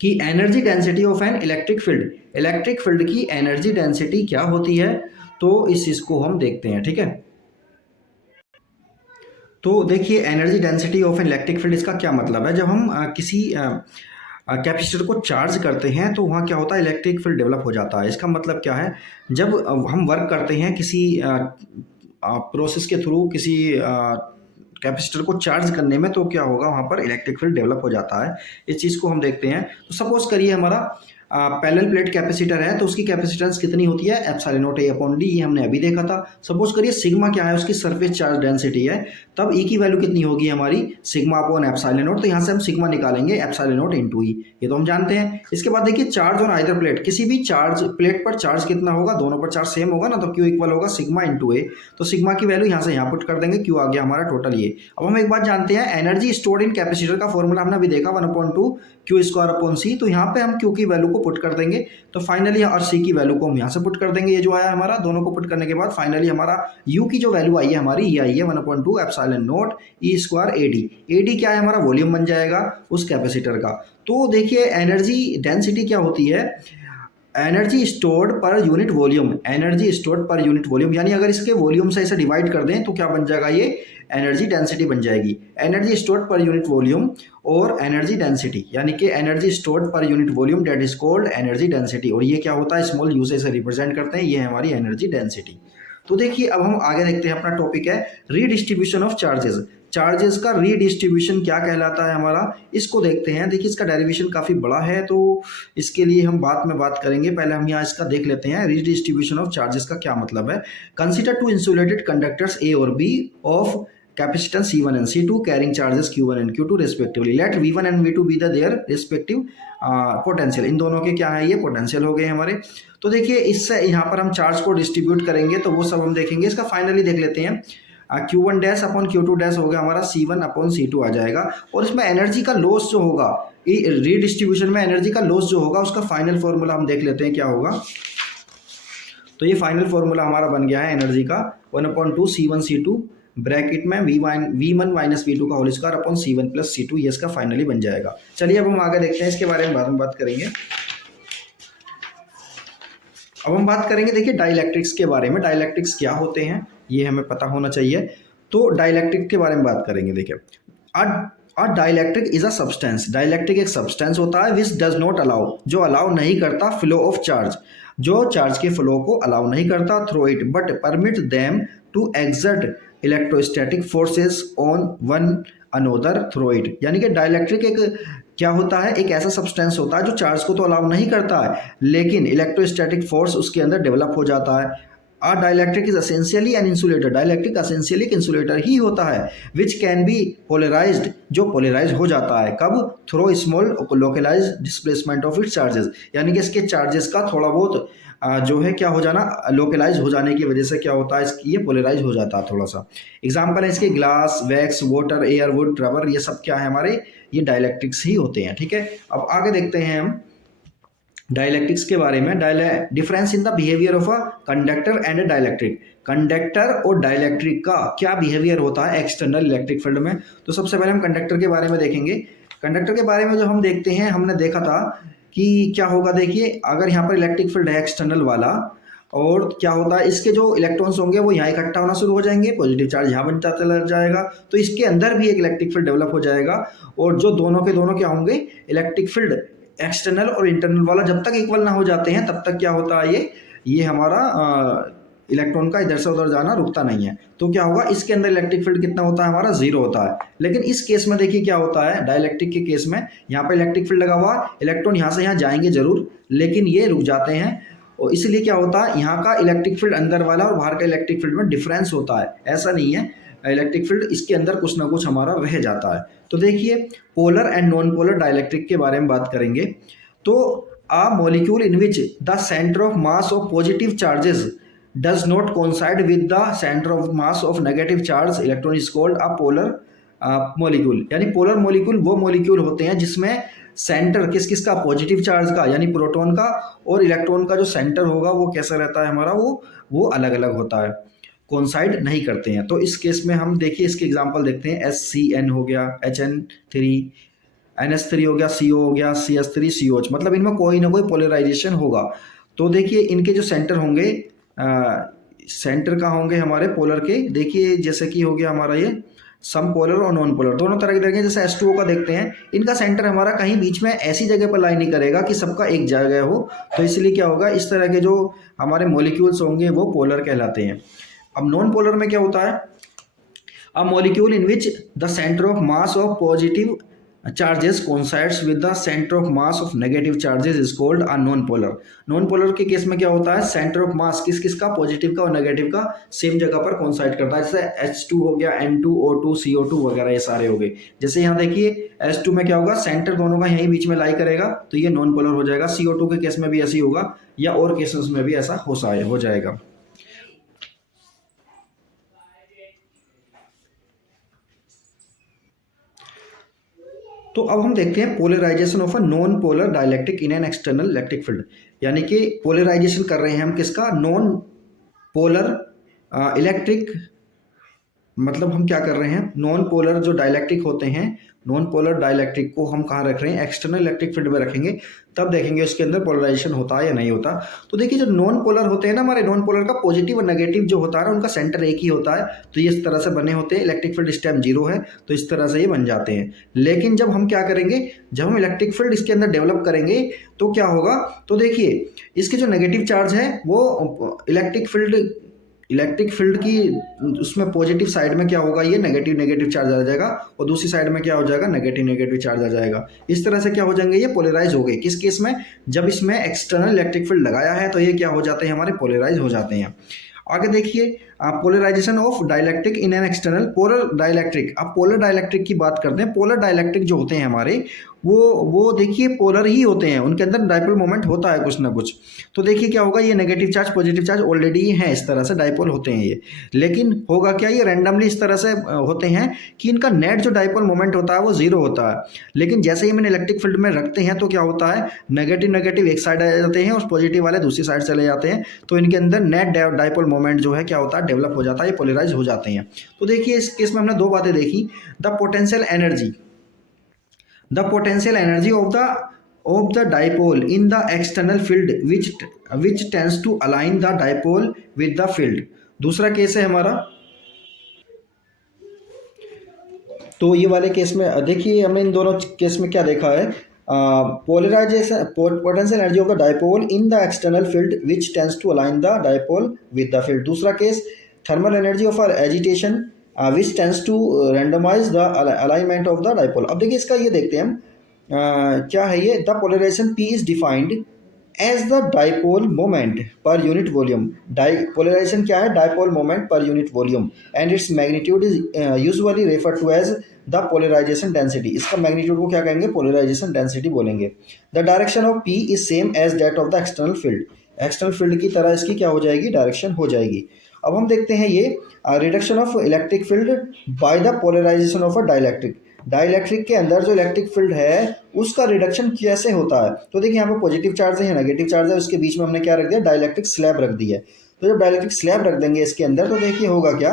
कि energy density of an electric field. Electric field की एनर्जी डेंसिटी क्या होती है, तो इस चीज़ को हम देखते हैं। ठीक है, तो देखिए, energy density of an electric field, इसका क्या मतलब है। जब हम किसी कैपेसिटर को चार्ज करते हैं तो वहाँ क्या होता है, इलेक्ट्रिक फील्ड डेवलप हो जाता है। इसका मतलब क्या है, जब हम वर्क करते हैं किसी प्रोसेस के थ्रू किसी कैपेसिटर को चार्ज करने में, तो क्या होगा, वहाँ पर इलेक्ट्रिक फील्ड डेवलप हो जाता है। इस चीज़ को हम देखते हैं। तो सपोज करिए हमारा पैरेलल प्लेट कैपेसिटर है, तो उसकी कैपेसिटेंस कितनी होती है, epsilon naught A upon D, ये हमने अभी देखा था। सपोज करिए सिग्मा क्या है, उसकी सरफेस चार्ज डेंसिटी है, तब ई की वैल्यू कितनी होगी हमारी, सिग्मा अपॉन एप्सिलॉन नॉट। तो यहाँ से हम सिग्मा निकालेंगे, एप्सिलॉन नॉट इंटू ई, ये तो हम जानते हैं। इसके बाद देखिए, चार्ज ऑन आइदर प्लेट, किसी भी चार्ज प्लेट पर चार्ज कितना होगा, दोनों पर चार्ज सेम होगा ना, तो क्यू इक्वल होगा सिग्मा इंटू ए। तो सिग्मा की वैल्यू यहाँ से यहाँ पुट कर देंगे, क्यू आ गया हमारा टोटल ये। अब हम एक बात जानते हैं, एनर्जी स्टोर्ड इन कैपेसिटर का फॉर्मूला हमने अभी देखा 1/2 क्यू स्क्वायर अपॉन सी। तो यहाँ पे हम क्यू की वैल्यू को पुट कर देंगे, तो फाइनली और सी की वैल्यू को हम यहाँ से पुट कर देंगे। ये जो आया हमारा, दोनों को पुट करने के बाद फाइनली हमारा यू की जो वैल्यू आई है हमारी, ये आई है 1/2 epsilon not E square A D. A D क्या है हमारा, वॉल्यूम बन जाएगा उस कैपेसिटर का। तो देखिए, एनर्जी डेंसिटी क्या होती है, energy stored per unit volume. Energy stored per unit volume, यानी अगर इसके वॉल्यूम से इसे डिवाइड कर दें तो क्या बन जाएगा, ये एनर्जी डेंसिटी बन जाएगी। Energy stored per unit volume और एनर्जी डेंसिटी, यानी कि energy stored per unit volume that is called energy density. और ये क्या होता है, स्मॉल यू से इसे रिप्रेजेंट करते हैं, ये है हमारी एनर्जी डेंसिटी। तो देखिए, अब हम आगे देखते हैं, अपना टॉपिक है रीडिस्ट्रीब्यूशन ऑफ चार्जेस। चार्जेस का रीडिस्ट्रीब्यूशन क्या कहलाता है हमारा, इसको देखते हैं। देखिए, इसका डेरिवेशन काफ़ी बड़ा है, तो इसके लिए हम बाद में बात करेंगे। पहले हम यहाँ इसका देख लेते हैं, रीडिस्ट्रीब्यूशन ऑफ चार्जेस का क्या मतलब है। Consider two insulated conductors A और B of capacitance C1 and C2 carrying charges Q1 and Q2 respectively. Let V1 and V2 be their respective potential. इन दोनों के क्या है, ये पोटेंशियल हो गए हमारे। तो देखिए, इससे यहाँ पर हम चार्ज को डिस्ट्रीब्यूट करेंगे, तो वो सब हम देखेंगे। इसका फाइनली देख लेते हैं, Q1 dash upon Q2 dash हो गया हमारा C1 अपॉन C2 आ जाएगा। और इसमें एनर्जी का लॉस जो होगा, रीडिस्ट्रीब्यूशन में एनर्जी का लॉस जो होगा, उसका फाइनल फॉर्मूला हम देख लेते हैं क्या होगा। तो ये फाइनल फॉर्मूला हमारा बन गया है एनर्जी का, 1/2 C1 C2 ब्रैकेट में V1 माइनस V2 का whole square upon C1 plus C2, ये इसका फाइनली बन जाएगा। चलिए, अब हम आगे देखते हैं, इसके बारे में बाद में बात करेंगे। अब हम बात करेंगे, देखिए, डाइलेक्ट्रिक्स के बारे में। डाइलेक्ट्रिक्स क्या होते हैं, ये हमें पता होना चाहिए। तो डाइलेक्ट्रिक के बारे में बात करेंगे। देखिए, a dielectric is a substance. Dielectric एक सब्सटेंस होता है विच डज नॉट अलाउ, जो अलाउ नहीं करता फ्लो ऑफ चार्ज, जो चार्ज के फ्लो को अलाउ नहीं करता through it, but permit them to exert electrostatic forces on one another through it. यानी कि डाइलेक्ट्रिक एक क्या होता है, एक ऐसा सब्सटेंस होता है जो चार्ज को तो अलाउ नहीं करता है, लेकिन इलेक्ट्रोस्टैटिक फोर्स उसके अंदर डेवलप हो जाता है। A dielectric is essentially an insulator. Dielectric essentially एक इंसुलेटर ही होता है, विच कैन बी पोलराइज्ड, जो पोलराइज हो जाता है, कब, through small localise displacement of its charges. यानी कि इसके चार्जेस का थोड़ा बहुत जो है क्या हो जाना, लोकलाइज हो जाने की वजह से क्या होता है, ये पोलराइज हो जाता है थोड़ा सा। एग्जाम्पल है इसके glass, wax, water, air, would, rubber, ये सब क्या है हमारे, ये डाइलेक्ट्रिक्स ही होते हैं। ठीक है, अब आगे देखते हैं हम डाइलेक्ट्रिक्स के बारे में। Difference in the behaviour of a conductor and A dielectric. Conductor और डाइलेक्ट्रिक का क्या बिहेवियर होता है एक्सटर्नल इलेक्ट्रिक फील्ड में। तो सबसे पहले हम कंडक्टर के बारे में देखेंगे। कंडक्टर के बारे में जो हम देखते हैं, हमने देखा था कि क्या होगा, देखिए, अगर यहाँ पर इलेक्ट्रिक फील्ड है एक्सटर्नल वाला, और क्या होता है, इसके जो इलेक्ट्रॉन्स होंगे वो यहाँ इकट्ठा होना शुरू हो जाएंगे, पॉजिटिव चार्ज यहाँ बनता चला जाएगा, तो इसके अंदर भी एक इलेक्ट्रिक फील्ड डेवलप हो जाएगा। और जो दोनों के दोनों क्या होंगे, इलेक्ट्रिक फील्ड एक्सटर्नल और इंटरनल वाला जब तक इक्वल ना हो जाते हैं, तब तक क्या होता है, ये हमारा इलेक्ट्रॉन का इधर से उधर जाना रुकता नहीं है। तो क्या होगा, इसके अंदर इलेक्ट्रिक फील्ड कितना होता है हमारा, 0 होता है। लेकिन इस केस में देखिए क्या होता है, डाइलेक्ट्रिक के केस में यहाँ पे इलेक्ट्रिक फील्ड लगा हुआ, इलेक्ट्रॉन यहाँ से यहाँ जाएंगे जरूर, लेकिन ये रुक जाते हैं और इसलिए क्या होता है, यहाँ का इलेक्ट्रिक फील्ड अंदर वाला और बाहर का इलेक्ट्रिक फील्ड में डिफरेंस होता है, ऐसा नहीं है, इलेक्ट्रिक फील्ड इसके अंदर कुछ ना कुछ हमारा रह जाता है। तो देखिए polar and non polar dielectric के बारे में बात करेंगे। तो a molecule in which the centre of mass of positive charges does not coincide with the centre of mass of negative charge electron is called a polar molecule. यानी polar molecule वो molecule होते हैं जिसमें centre किस किस का, positive charge का यानी प्रोटॉन का, और इलेक्ट्रॉन का जो सेंटर होगा वो कैसा रहता है हमारा, वो अलग अलग होता है, कोइंसाइड नहीं करते हैं। तो इस केस में हम देखिए इसके एग्जांपल देखते हैं। SCN हो गया, HN3, NH3 हो गया, CO हो गया, CH3, COH, मतलब इनमें कोई ना कोई पोलराइजेशन होगा। तो देखिए इनके जो सेंटर होंगे, सेंटर का होंगे हमारे पोलर के, देखिए जैसे कि हो गया हमारा ये सम पोलर और नॉन पोलर दोनों तरह के देखेंगे। जैसे H2O का देखते हैं, इनका सेंटर हमारा कहीं बीच में ऐसी जगह पर लाई नहीं करेगा कि सबका एक जगह हो, तो इसलिए क्या होगा, इस तरह के जो हमारे मॉलिक्यूल्स होंगे वो पोलर कहलाते हैं। अब नॉन पोलर में क्या होता है, a molecule in which the centre of mass of positive charges coincides with the centre of mass of negative charges is called a non polar. Non polar के केस में क्या होता है, सेंटर ऑफ मास किस किस का, positive का और नेगेटिव का सेम जगह पर कोइंसाइड करता है। जैसे H2 हो गया, N2, O2, CO2 वगैरह ये सारे हो गए। जैसे यहाँ देखिए H2 में क्या होगा, सेंटर दोनों का यहीं बीच में लाई करेगा, तो ये नॉन पोलर हो जाएगा। CO2 के केस में भी ऐसे ही होगा, या और केसेस में भी ऐसा हो जाएगा। तो अब हम देखते हैं polarisation of a non polar dielectric in an external electric field. यानी कि पोलराइजेशन कर रहे हैं हम किसका, नॉन पोलर इलेक्ट्रिक, मतलब हम क्या कर रहे हैं, नॉन पोलर जो डाइलेक्ट्रिक होते हैं, नॉन पोलर डाइलेक्ट्रिक को हम कहाँ रख रहे हैं, एक्सटर्नल इलेक्ट्रिक फील्ड में रखेंगे, तब देखेंगे उसके अंदर पोलराइजेशन होता है या नहीं होता। तो देखिए जो नॉन पोलर होते हैं ना हमारे, नॉन पोलर का पॉजिटिव और नेगेटिव जो होता है ना, उनका सेंटर एक ही होता है, तो ये इस तरह से बने होते हैं। इलेक्ट्रिक फील्ड इस टाइम 0 है, तो इस तरह से ये बन जाते हैं। लेकिन जब हम क्या करेंगे, जब हम इलेक्ट्रिक फील्ड इसके अंदर डेवलप करेंगे तो क्या होगा, तो देखिए इसके जो नेगेटिव चार्ज है वो इलेक्ट्रिक फील्ड की उसमें पॉजिटिव साइड में क्या होगा, ये नेगेटिव चार्ज आ जाएगा, और दूसरी साइड में क्या हो जाएगा, नेगेटिव चार्ज आ जाएगा। इस तरह से क्या हो जाएंगे, ये पोलराइज हो गए। किस केस में, जब इसमें एक्सटर्नल इलेक्ट्रिक फील्ड लगाया है तो ये क्या हो जाते हैं, हमारे पोलराइज हो जाते हैं। आगे देखिए polarisation of dielectric in an external polar dielectric. अब पोलर डाइलेक्ट्रिक की बात करते हैं। पोलर डाइलेक्ट्रिक जो होते हैं हमारे वो देखिए पोलर ही होते हैं, उनके अंदर डाइपोल मोमेंट होता है कुछ ना कुछ। तो देखिए क्या होगा, ये negative charge positive charge already है, इस तरह से डाइपोल होते हैं ये। लेकिन होगा क्या, ये रैंडमली इस तरह से होते हैं कि इनका नेट जो डाइपोल मोमेंट होता है वो 0 होता है। लेकिन जैसे ही मैंने इलेक्ट्रिक फील्ड में रखते हैं तो क्या होता है, नेगेटिव एक साइड आ जाते हैं और पॉजिटिव वाले दूसरी साइड चले जाते हैं, तो इनके अंदर नेट डाइपोल मोमेंट जो है क्या होता है, डेवलप हो जाता है, ये पोलराइज हो जाते हैं। तो देखिए इस केस में हमने 2 बातें देखी, the potential energy of the dipole in the external field which tends to align the dipole with the field। दूसरा केस है हमारा, तो ये वाले केस में देखिए हमने इन दोनों केस में क्या देखा है, polarisation potential energy of the dipole in the external field which tends to align the dipole with the field. दूसरा case thermal energy of agitation which tends to randomise the alignment of the dipole. अब देखिए इसका ये देखते हैं हम क्या है ये, the polarisation P is defined as the dipole moment per unit volume. Polarisation क्या है, dipole moment per unit volume, and its magnitude is usually refer to as the polarisation density. इसका मैग्नीट्यूड को क्या कहेंगे, पोलराइजेशन डेंसिटी बोलेंगे। The direction of P is same as that of the external field. External field की तरह इसकी क्या हो जाएगी, डायरेक्शन हो जाएगी। अब हम देखते हैं ये reduction of electric field by the polarisation of a dielectric के अंदर जो इलेक्ट्रिक फील्ड है उसका रिडक्शन कैसे होता है। तो देखिए यहाँ पे पॉजिटिव चार्ज है या नेगेटिव चार्ज है, उसके बीच में हमने क्या रख दिया, डाइलेक्ट्रिक स्लैब रख दी है। तो जब डाइलेक्ट्रिक स्लैब रख देंगे इसके अंदर तो देखिए होगा क्या,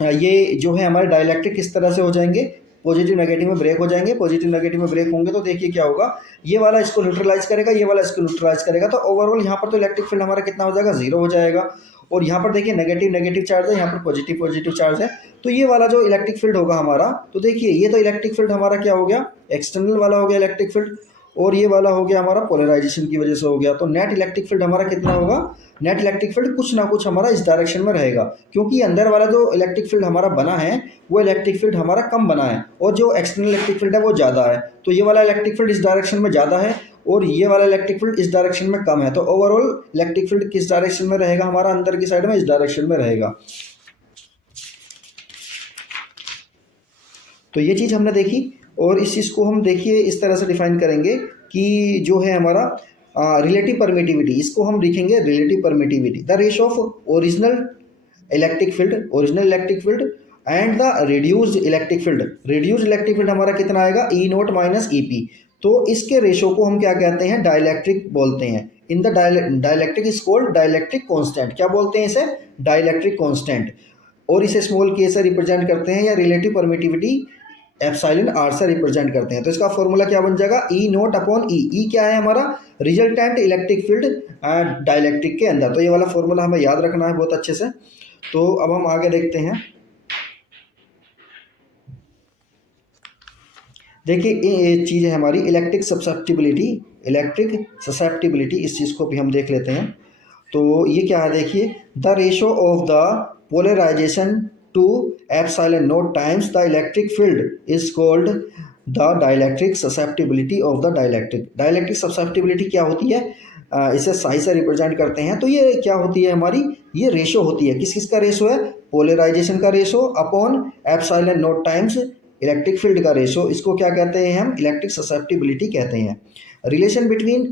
ये जो है हमारे डाइलेक्ट्रिक किस तरह से हो जाएंगे, पॉजिटिव नेगेटिव में ब्रेक हो जाएंगे। पॉजिटिव नेगेटिव में ब्रेक होंगे तो देखिए क्या होगा, ये वाला इसको न्यूट्रलाइज करेगा, ये वाला इसको न्यूट्रलाइज करेगा, तो ओवरऑल यहाँ पर तो इलेक्ट्रिक फील्ड हमारा कितना हो जाएगा, 0 हो जाएगा। और यहाँ पर देखिए नेगेटिव चार्ज है, यहाँ पर पॉजिटिव चार्ज है, तो ये वाला जो इलेक्ट्रिक फील्ड होगा हमारा, तो देखिए ये तो इलेक्ट्रिक फील्ड हमारा क्या हो गया, एक्सटर्नल वाला हो गया इलेक्ट्रिक फील्ड, और ये वाला हो गया हमारा पोलराइजेशन की वजह से हो गया। तो नेट इलेक्ट्रिक फील्ड हमारा कितना होगा, नेट इलेक्ट्रिक फील्ड कुछ ना कुछ हमारा इस डायरेक्शन में रहेगा, क्योंकि अंदर वाला जो इलेक्ट्रिक फील्ड हमारा बना है वो इलेक्ट्रिक फील्ड हमारा कम बना है, और जो एक्सटर्नल इलेक्ट्रिक फील्ड है वो ज़्यादा है। तो ये वाला इलेक्ट्रिक फील्ड इस डायरेक्शन में ज़्यादा है, और ये वाला इलेक्ट्रिक फील्ड इस डायरेक्शन में कम है, तो ओवरऑल इलेक्ट्रिक फील्ड किस डायरेक्शन में रहेगा हमारा, अंदर की साइड में इस डायरेक्शन में रहेगा। तो ये चीज़ हमने देखी, और इस चीज़ को हम देखिए इस तरह से डिफाइन करेंगे कि जो है हमारा रिलेटिव परमिटिविटी, इसको हम लिखेंगे relative permittivity, the ratio of original electric field and the reduced electric field. Reduced electric field हमारा कितना आएगा, ई नोट माइनस ई पी। तो इसके रेशो को हम क्या कहते हैं, डाइलेक्ट्रिक बोलते हैं। In the dielectric is called dielectric constant. क्या बोलते हैं इसे, डाइलेक्ट्रिक कांस्टेंट। और इसे स्मॉल के से रिप्रेजेंट करते हैं, या रिलेटिव परमिटिविटी एप्सिलॉन आर से रिप्रेजेंट करते हैं। तो इसका फॉर्मूला क्या बन जाएगा, ई नोट अपॉन ई। ई क्या है हमारा, रिजल्टेंट इलेक्ट्रिक फील्ड डाइलेक्ट्रिक के अंदर। तो ये वाला फॉर्मूला हमें याद रखना है बहुत अच्छे से। तो अब हम आगे देखते हैं। देखिए ये चीज़ है हमारी इलेक्ट्रिक ससेप्टिबिलिटी, इस चीज़ को भी हम देख लेते हैं। तो ये क्या है, देखिए the ratio of the polarisation to epsilon naught times the electric field is called the dielectric susceptibility of the dielectric. Dielectric susceptibility क्या होती है, इसे साई से रिप्रेजेंट करते हैं। तो ये क्या होती है हमारी, ये रेशो होती है, किस किस का रेशो है, पोलराइजेशन का ratio upon epsilon naught times electric field का रेशो। इसको क्या कहते हैं हम, इलेक्ट्रिक ससेप्टिबिलिटी कहते हैं। रिलेशन बिटवीन,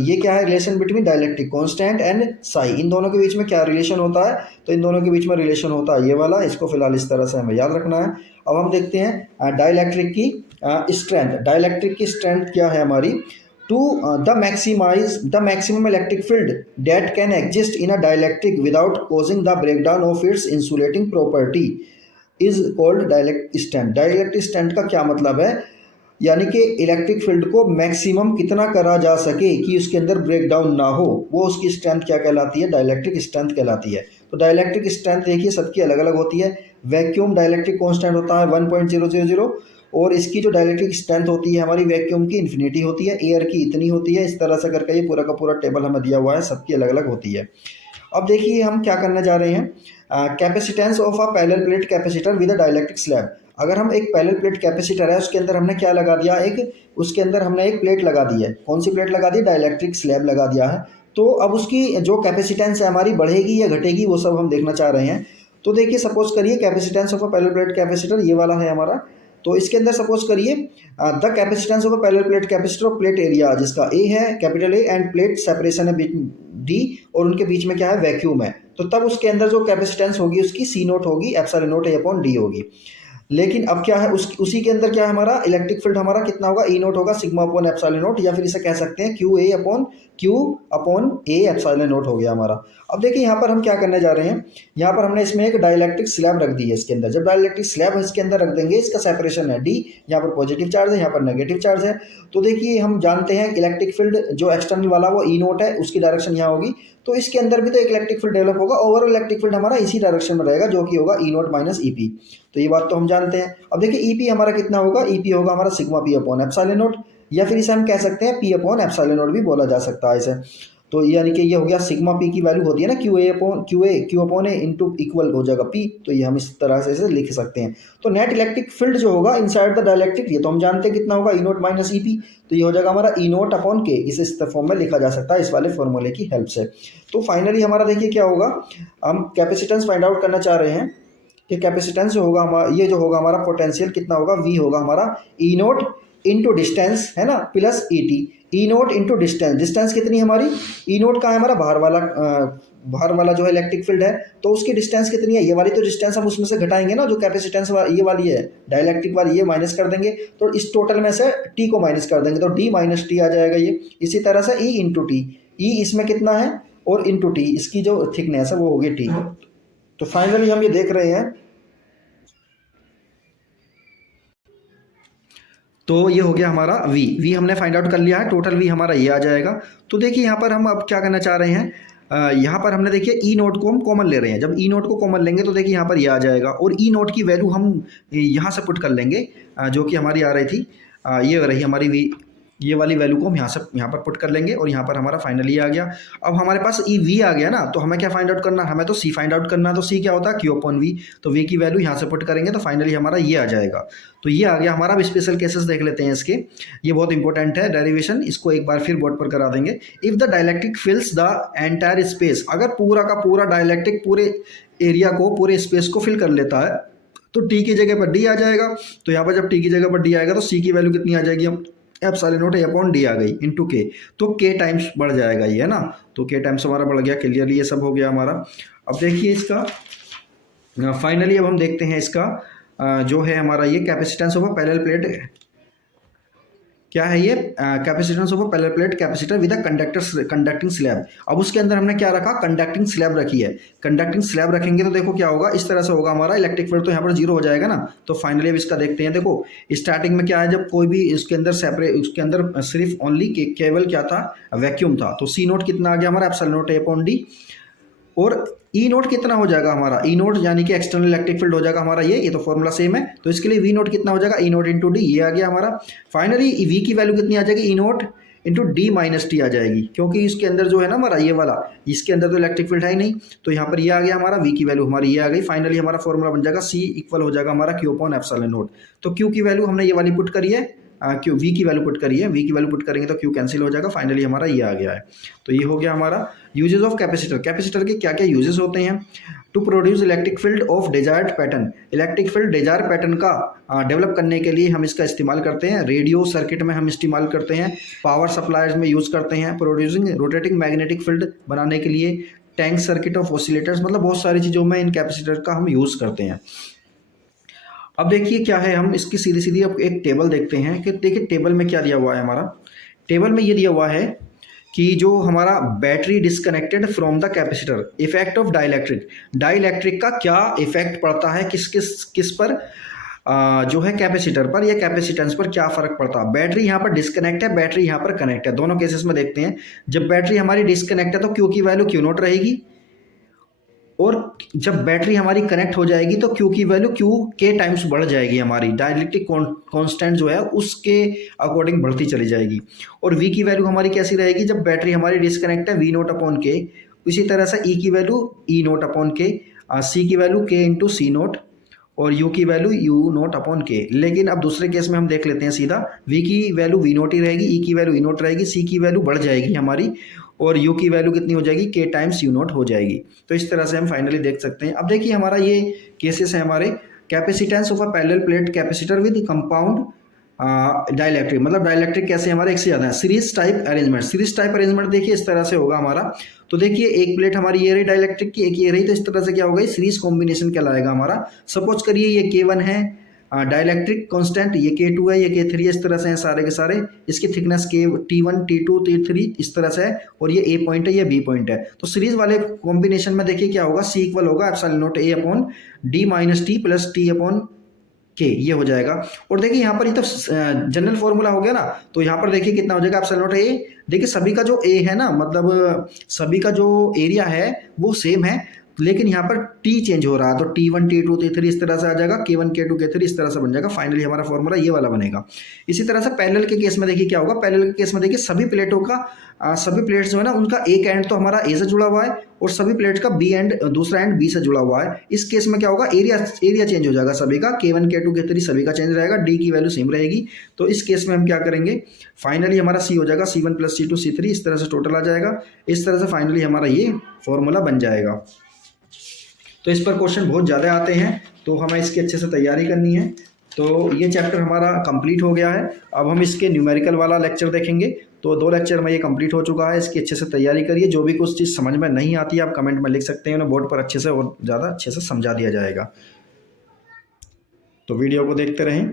ये क्या है, relation between dielectric constant and psi. इन दोनों के बीच में क्या रिलेशन होता है, तो इन दोनों के बीच में रिलेशन होता है ये वाला। इसको फिलहाल इस तरह से हमें याद रखना है। अब हम देखते हैं डाइलेक्ट्रिक की स्ट्रेंथ। डाइलेक्ट्रिक की स्ट्रेंथ क्या है हमारी, to the maximum electric field that can exist in a dielectric without causing the breakdown of its insulating property is called dielectric strength. Dielectric strength का क्या मतलब है, यानी कि इलेक्ट्रिक फील्ड को मैक्सिमम कितना करा जा सके कि उसके अंदर ब्रेकडाउन ना हो, वो उसकी स्ट्रेंथ क्या कहलाती है, डाइलेक्ट्रिक स्ट्रेंथ कहलाती है। तो डाइलेक्ट्रिक स्ट्रेंथ देखिए सबकी अलग अलग होती है। वैक्यूम डाइलेक्ट्रिक कांस्टेंट होता है 1.000, और इसकी जो डाइलेक्ट्रिक स्ट्रेंथ होती है हमारी वैक्यूम की इन्फिनिटी होती है, एयर की इतनी होती है। इस तरह से करके ये पूरा का पूरा टेबल हमें दिया हुआ है, सबकी अलग अलग होती है। अब देखिए हम क्या करने जा रहे हैं, capacitance of a parallel plate capacitor with a dielectric slab. अगर हम एक पैरेलल प्लेट कैपेसिटर है, उसके अंदर हमने क्या लगा दिया, उसके अंदर हमने एक प्लेट लगा दी है। कौन सी प्लेट लगा दी, डाइलेक्ट्रिक स्लैब लगा दिया है। तो अब उसकी जो कैपेसिटेंस है हमारी बढ़ेगी या घटेगी, वो सब हम देखना चाह रहे हैं। तो देखिए सपोज करिए capacitance of a parallel plate capacitor ये वाला है हमारा। तो इसके अंदर सपोज करिए the capacitance of a parallel plate capacitor, plate area जिसका ए है, capital A, end plate separation है डी, और उनके बीच में क्या है, वैक्यूम है। तो तब उसके अंदर जो कैपेसिटेंस होगी उसकी सी नोट होगी, एप्सिलॉन नोट ए अपॉन डी होगी। लेकिन अब क्या है, उसी के अंदर क्या है हमारा इलेक्ट्रिक फील्ड हमारा कितना होगा, ई नोट होगा सिग्मा अपॉन एप्सिलॉन नोट, या फिर इसे कह सकते हैं Q upon A epsilon note हो गया हमारा। अब देखिए यहाँ पर हम क्या करने जा रहे हैं, यहाँ पर हमने इसमें एक डाइलेक्ट्रिक स्लैब रख दी है इसके अंदर। जब डाइलेक्ट्रिक स्लैब इसके अंदर रख देंगे, इसका सेपरेशन है डी, यहाँ पर पॉजिटिव चार्ज है, यहाँ पर नेगेटिव चार्ज है। तो देखिए हम जानते हैं इलेक्ट्रिक फील्ड जो एक्सटर्नल वाला वो ई नोट है, उसकी डायरेक्शन यहाँ होगी। तो इसके अंदर भी तो एक इलेक्ट्रिक फील्ड डेवलप होगा, ओवरऑल इलेक्ट्रिक फील्ड हमारा इसी डायरेक्शन में रहेगा, जो कि होगा ई नोट माइनस ई पी। तो ये बात तो हम जानते हैं। अब देखिए ई पी हमारा कितना होगा, ई पी होगा हमारा sigma P upon epsilon note, या फिर इसे हम कह सकते हैं पी अपॉन एप्सिलॉन नोट भी बोला जा सकता है इसे। तो यानी कि ये हो गया सिग्मा पी की वैल्यू होती है ना क्यू अपॉन ए इंटू इक्वल हो जाएगा पी। तो ये हम इस तरह से इसे लिख सकते हैं। तो नेट इलेक्ट्रिक फील्ड जो होगा इनसाइड द डाइलेक्ट्रिक, ये तो हम जानते हैं कितना होगा, ई नोट माइनस ई पी। तो ये हो जाएगा हमारा ई नोट अपॉन के। इस फॉर्म में लिखा जा सकता है इस वाले फॉर्मूले की हेल्प से। तो फाइनली हमारा देखिए क्या होगा, हम कैपेसिटेंस फाइंड आउट करना चाह रहे हैं कि कैपेसिटेंस जो होगा हमारा, ये जो होगा हमारा पोटेंशियल कितना होगा, वी होगा हमारा ई नोट इंटू डिस्टेंस है ना, प्लस ई टी। ई नोट इंटू डिस्टेंस, डिस्टेंस कितनी हमारी, ई नोट का है हमारा बाहर वाला जो है इलेक्ट्रिक फील्ड है, तो उसकी डिस्टेंस कितनी है, ये वाली तो डिस्टेंस हम उसमें से घटाएंगे ना, जो कैपेसिटेंस ये वाली है डाइलेक्ट्रिक वाली, ये माइनस कर देंगे। तो इस टोटल में से टी को माइनस कर देंगे, तो डी माइनस टी आ जाएगा ये। इसी तरह से ई इंटू टी, ई इसमें कितना है और इंटू टी, इसकी जो थिकनेस है वो होगी टी। तो फाइनली हम ये देख रहे हैं, तो ये हो गया हमारा वी हमने फाइंड आउट कर लिया है, टोटल वी हमारा ये आ जाएगा। तो देखिए यहाँ पर हम अब क्या करना चाह रहे हैं, यहाँ पर हमने देखिए ई नोट को हम कॉमन ले रहे हैं। जब ई नोट को कॉमन लेंगे तो देखिए यहाँ पर ये आ जाएगा, और ई नोट की वैल्यू हम यहाँ से पुट कर लेंगे, जो कि हमारी आ रही थी, ये रही हमारी वी ये वाली वैल्यू को हम यहाँ पर पुट कर लेंगे और यहाँ पर हमारा फाइनली आ गया। अब हमारे पास ई वी आ गया ना, तो हमें क्या फाइंड आउट करना, हमें तो सी फाइंड आउट करना है। तो सी क्या होता है, क्यू अपॉन वी। तो वी की वैल्यू यहाँ से पुट करेंगे तो फाइनली हमारा ये आ जाएगा। तो ये आ गया हमारा। अब स्पेशल केसेस देख लेते हैं इसके, ये बहुत इंपॉर्टेंट है डेरिवेशन, इसको एक बार फिर बोर्ड पर करा देंगे। If the dielectric फिल्स the entire space, अगर पूरा का पूरा डायलैक्ट्रिक पूरे एरिया को, पूरे स्पेस को फिल कर लेता है, तो टी की जगह पर डी आ जाएगा। तो यहाँ पर जब टी की जगह पर डी आएगा तो सी की वैल्यू कितनी आ जाएगी, हम epsilon naught A upon D आ गई इनटू के। तो के टाइम्स बढ़ जाएगा ये, है ना। तो के टाइम्स हमारा बढ़ गया। क्लियरली ये सब हो गया हमारा। अब देखिए इसका फाइनली, अब हम देखते हैं इसका जो है हमारा ये capacitance of a parallel plate क्या है, ये capacitance of a parallel plate capacitor with a conducting slab. अब उसके अंदर हमने क्या रखा, कंडक्टिंग स्लैब रखी है। कंडक्टिंग स्लैब रखेंगे तो देखो क्या होगा, इस तरह से होगा हमारा इलेक्ट्रिक फील्ड, तो यहाँ पर जीरो हो जाएगा ना। तो फाइनली अब इसका देखते हैं। देखो स्टार्टिंग में क्या है, जब कोई भी उसके अंदर सेपरेट, उसके अंदर सिर्फ ओनली केवल क्या था, वैक्यूम था। तो सी नोट कितना आ गया हमारा, epsilon naught A upon D. और ई नोट कितना हो जाएगा हमारा, ई नोट यानी कि एक्सटर्नल इलेक्ट्रिक फील्ड हो जाएगा हमारा ये तो फॉर्मूला सेम है। तो इसके लिए वी नोट कितना हो जाएगा, ई नोट इंटू डी, ये आ गया हमारा। फाइनली वी की वैल्यू कितनी आ जाएगी, E naught into D minus T आ जाएगी, क्योंकि इसके अंदर जो है ना हमारा ये वाला, इसके अंदर तो इलेक्ट्रिक फील्ड है ही नहीं। तो यहाँ पर ये आ गया हमारा, वी की वैल्यू हमारी ये आ गई। फाइनली हमारा फॉर्मूला बन जाएगा सी इक्वल हो जाएगा हमारा क्यू अपॉन एप्सिलॉन नॉट। तो क्यू की वैल्यू हमने ये वाली पुट करी है, क्यू वी की वैल्यू पुट करी है, वी की वैल्यू पुट करेंगे तो क्यू कैंसिल हो जाएगा। फाइनली हमारा ये आ गया है। तो ये हो गया हमारा यूजेस ऑफ कैपेसिटर। कैपेसिटर के क्या क्या यूजेस होते हैं, to produce electric field of desired pattern. Electric field desire pattern का डेवलप करने के लिए हम इसका इस्तेमाल करते हैं। रेडियो सर्किट में हम इस्तेमाल करते हैं, पावर सप्लायर्स में यूज़ करते हैं। प्रोड्यूसिंग रोटेटिंग मैग्नेटिक फील्ड बनाने के लिए टैंक सर्किट ऑफ ऑसिलेटर्स, मतलब बहुत सारी चीज़ों में इन कैपेसिटर का हम यूज़ करते हैं। अब देखिए क्या है, हम इसकी सीधी सीधी अब एक टेबल देखते हैं कि देखिए टेबल में क्या दिया हुआ है हमारा। टेबल में ये दिया हुआ है कि जो हमारा battery disconnected from the capacitor, effect of dielectric, dielectric का क्या इफेक्ट पड़ता है किस पर, जो है कैपेसिटर पर या कैपेसिटेंस पर क्या फ़र्क पड़ता है। बैटरी यहाँ पर डिस्कनेक्ट है, बैटरी यहाँ पर कनेक्ट है। दोनों केसेस में देखते हैं, जब बैटरी हमारी डिस्कनेक्ट है तो क्यू की वैल्यू क्यू नोट रहेगी, और जब बैटरी हमारी कनेक्ट हो जाएगी तो क्यू की वैल्यू क्यू के टाइम्स बढ़ जाएगी हमारी। डाइलेक्ट्रिक कांस्टेंट जो है उसके अकॉर्डिंग बढ़ती चली जाएगी। और वी की वैल्यू हमारी कैसी रहेगी, जब बैटरी हमारी डिस्कनेक्ट है वी नोट अपॉन के। इसी तरह से ई की वैल्यू ई नोट अपॉन के, सी की वैल्यू के इंटू सी नोट, और यू की वैल्यू यू नोट अपॉन के। लेकिन अब दूसरे केस में हम देख लेते हैं सीधा, वी की वैल्यू वी नोट ही रहेगी, ई की वैल्यू ई नोट रहेगी, सी की वैल्यू बढ़ जाएगी हमारी, और यू की वैल्यू कितनी हो जाएगी, के टाइम्स यू नोट हो जाएगी। तो इस तरह से हम फाइनली देख सकते हैं। अब देखिए हमारा ये केसेस है हमारे, capacitance of a parallel plate capacitor with compound dielectric, मतलब डाइलेक्ट्रिक कैसे हमारे एक से ज़्यादा है। Series type arrangement, series type arrangement देखिए इस तरह से होगा हमारा। तो देखिए एक प्लेट हमारी ये रही डाइलेक्ट्रिक की, एक ये रही, तो इस तरह से क्या होगा, सीरीज कॉम्बिनेशन कहलाएगा हमारा। सपोज करिए ये K1 है डाइलेक्ट्रिक कांस्टेंट, ये K2 है, ये K3 है, इस तरह से हैं सारे के सारे। इसकी थिकनेस T1 T2 T3 इस तरह से है, और ये A पॉइंट है, ये B पॉइंट है। तो सीरीज वाले कॉम्बिनेशन में देखिए क्या होगा, C इक्वल होगा epsilon not A upon D minus T plus T upon के, ये हो जाएगा। और देखिए यहाँ पर ये तो जनरल फॉर्मूला हो गया ना, तो यहाँ पर देखिए कितना हो जाएगा एप्सिलॉन नॉट A। देखिए सभी का जो A है ना, मतलब सभी का जो एरिया है वो सेम है, लेकिन यहाँ पर T चेंज हो रहा है। तो T1 T2 T3 इस तरह से आ जाएगा, K1 K2 K3 इस तरह से बन जाएगा। फाइनली हमारा फॉर्मूला ये वाला बनेगा। इसी तरह से पैरेलल के केस में देखिए क्या होगा, पैरेलल के केस में देखिए सभी प्लेटों का सभी प्लेट्स जो है ना उनका एक एंड तो हमारा A से जुड़ा हुआ है, और सभी प्लेट का B एंड दूसरा एंड B से जुड़ा हुआ है। इस केस में क्या होगा, एरिया चेंज हो जाएगा सभी का, K1 K2 K3 सभी का चेंज रहेगा, D की वैल्यू सेम रहेगी। तो इस केस में हम क्या करेंगे, फाइनली हमारा C हो जाएगा C1 प्लस C2 C3, इस तरह से टोटल आ जाएगा। इस तरह से फाइनली हमारा ये फॉर्मूला बन जाएगा। तो इस पर क्वेश्चन बहुत ज़्यादा आते हैं, तो हमें इसकी अच्छे से तैयारी करनी है। तो ये चैप्टर हमारा कंप्लीट हो गया है। अब हम इसके न्यूमेरिकल वाला लेक्चर देखेंगे। तो 2 लेक्चर में ये कंप्लीट हो चुका है। इसकी अच्छे से तैयारी करिए। जो भी कुछ चीज़ समझ में नहीं आती है आप कमेंट में लिख सकते हैं, उन्हें बोर्ड पर अच्छे से और ज़्यादा अच्छे से समझा दिया जाएगा। तो वीडियो को देखते रहें।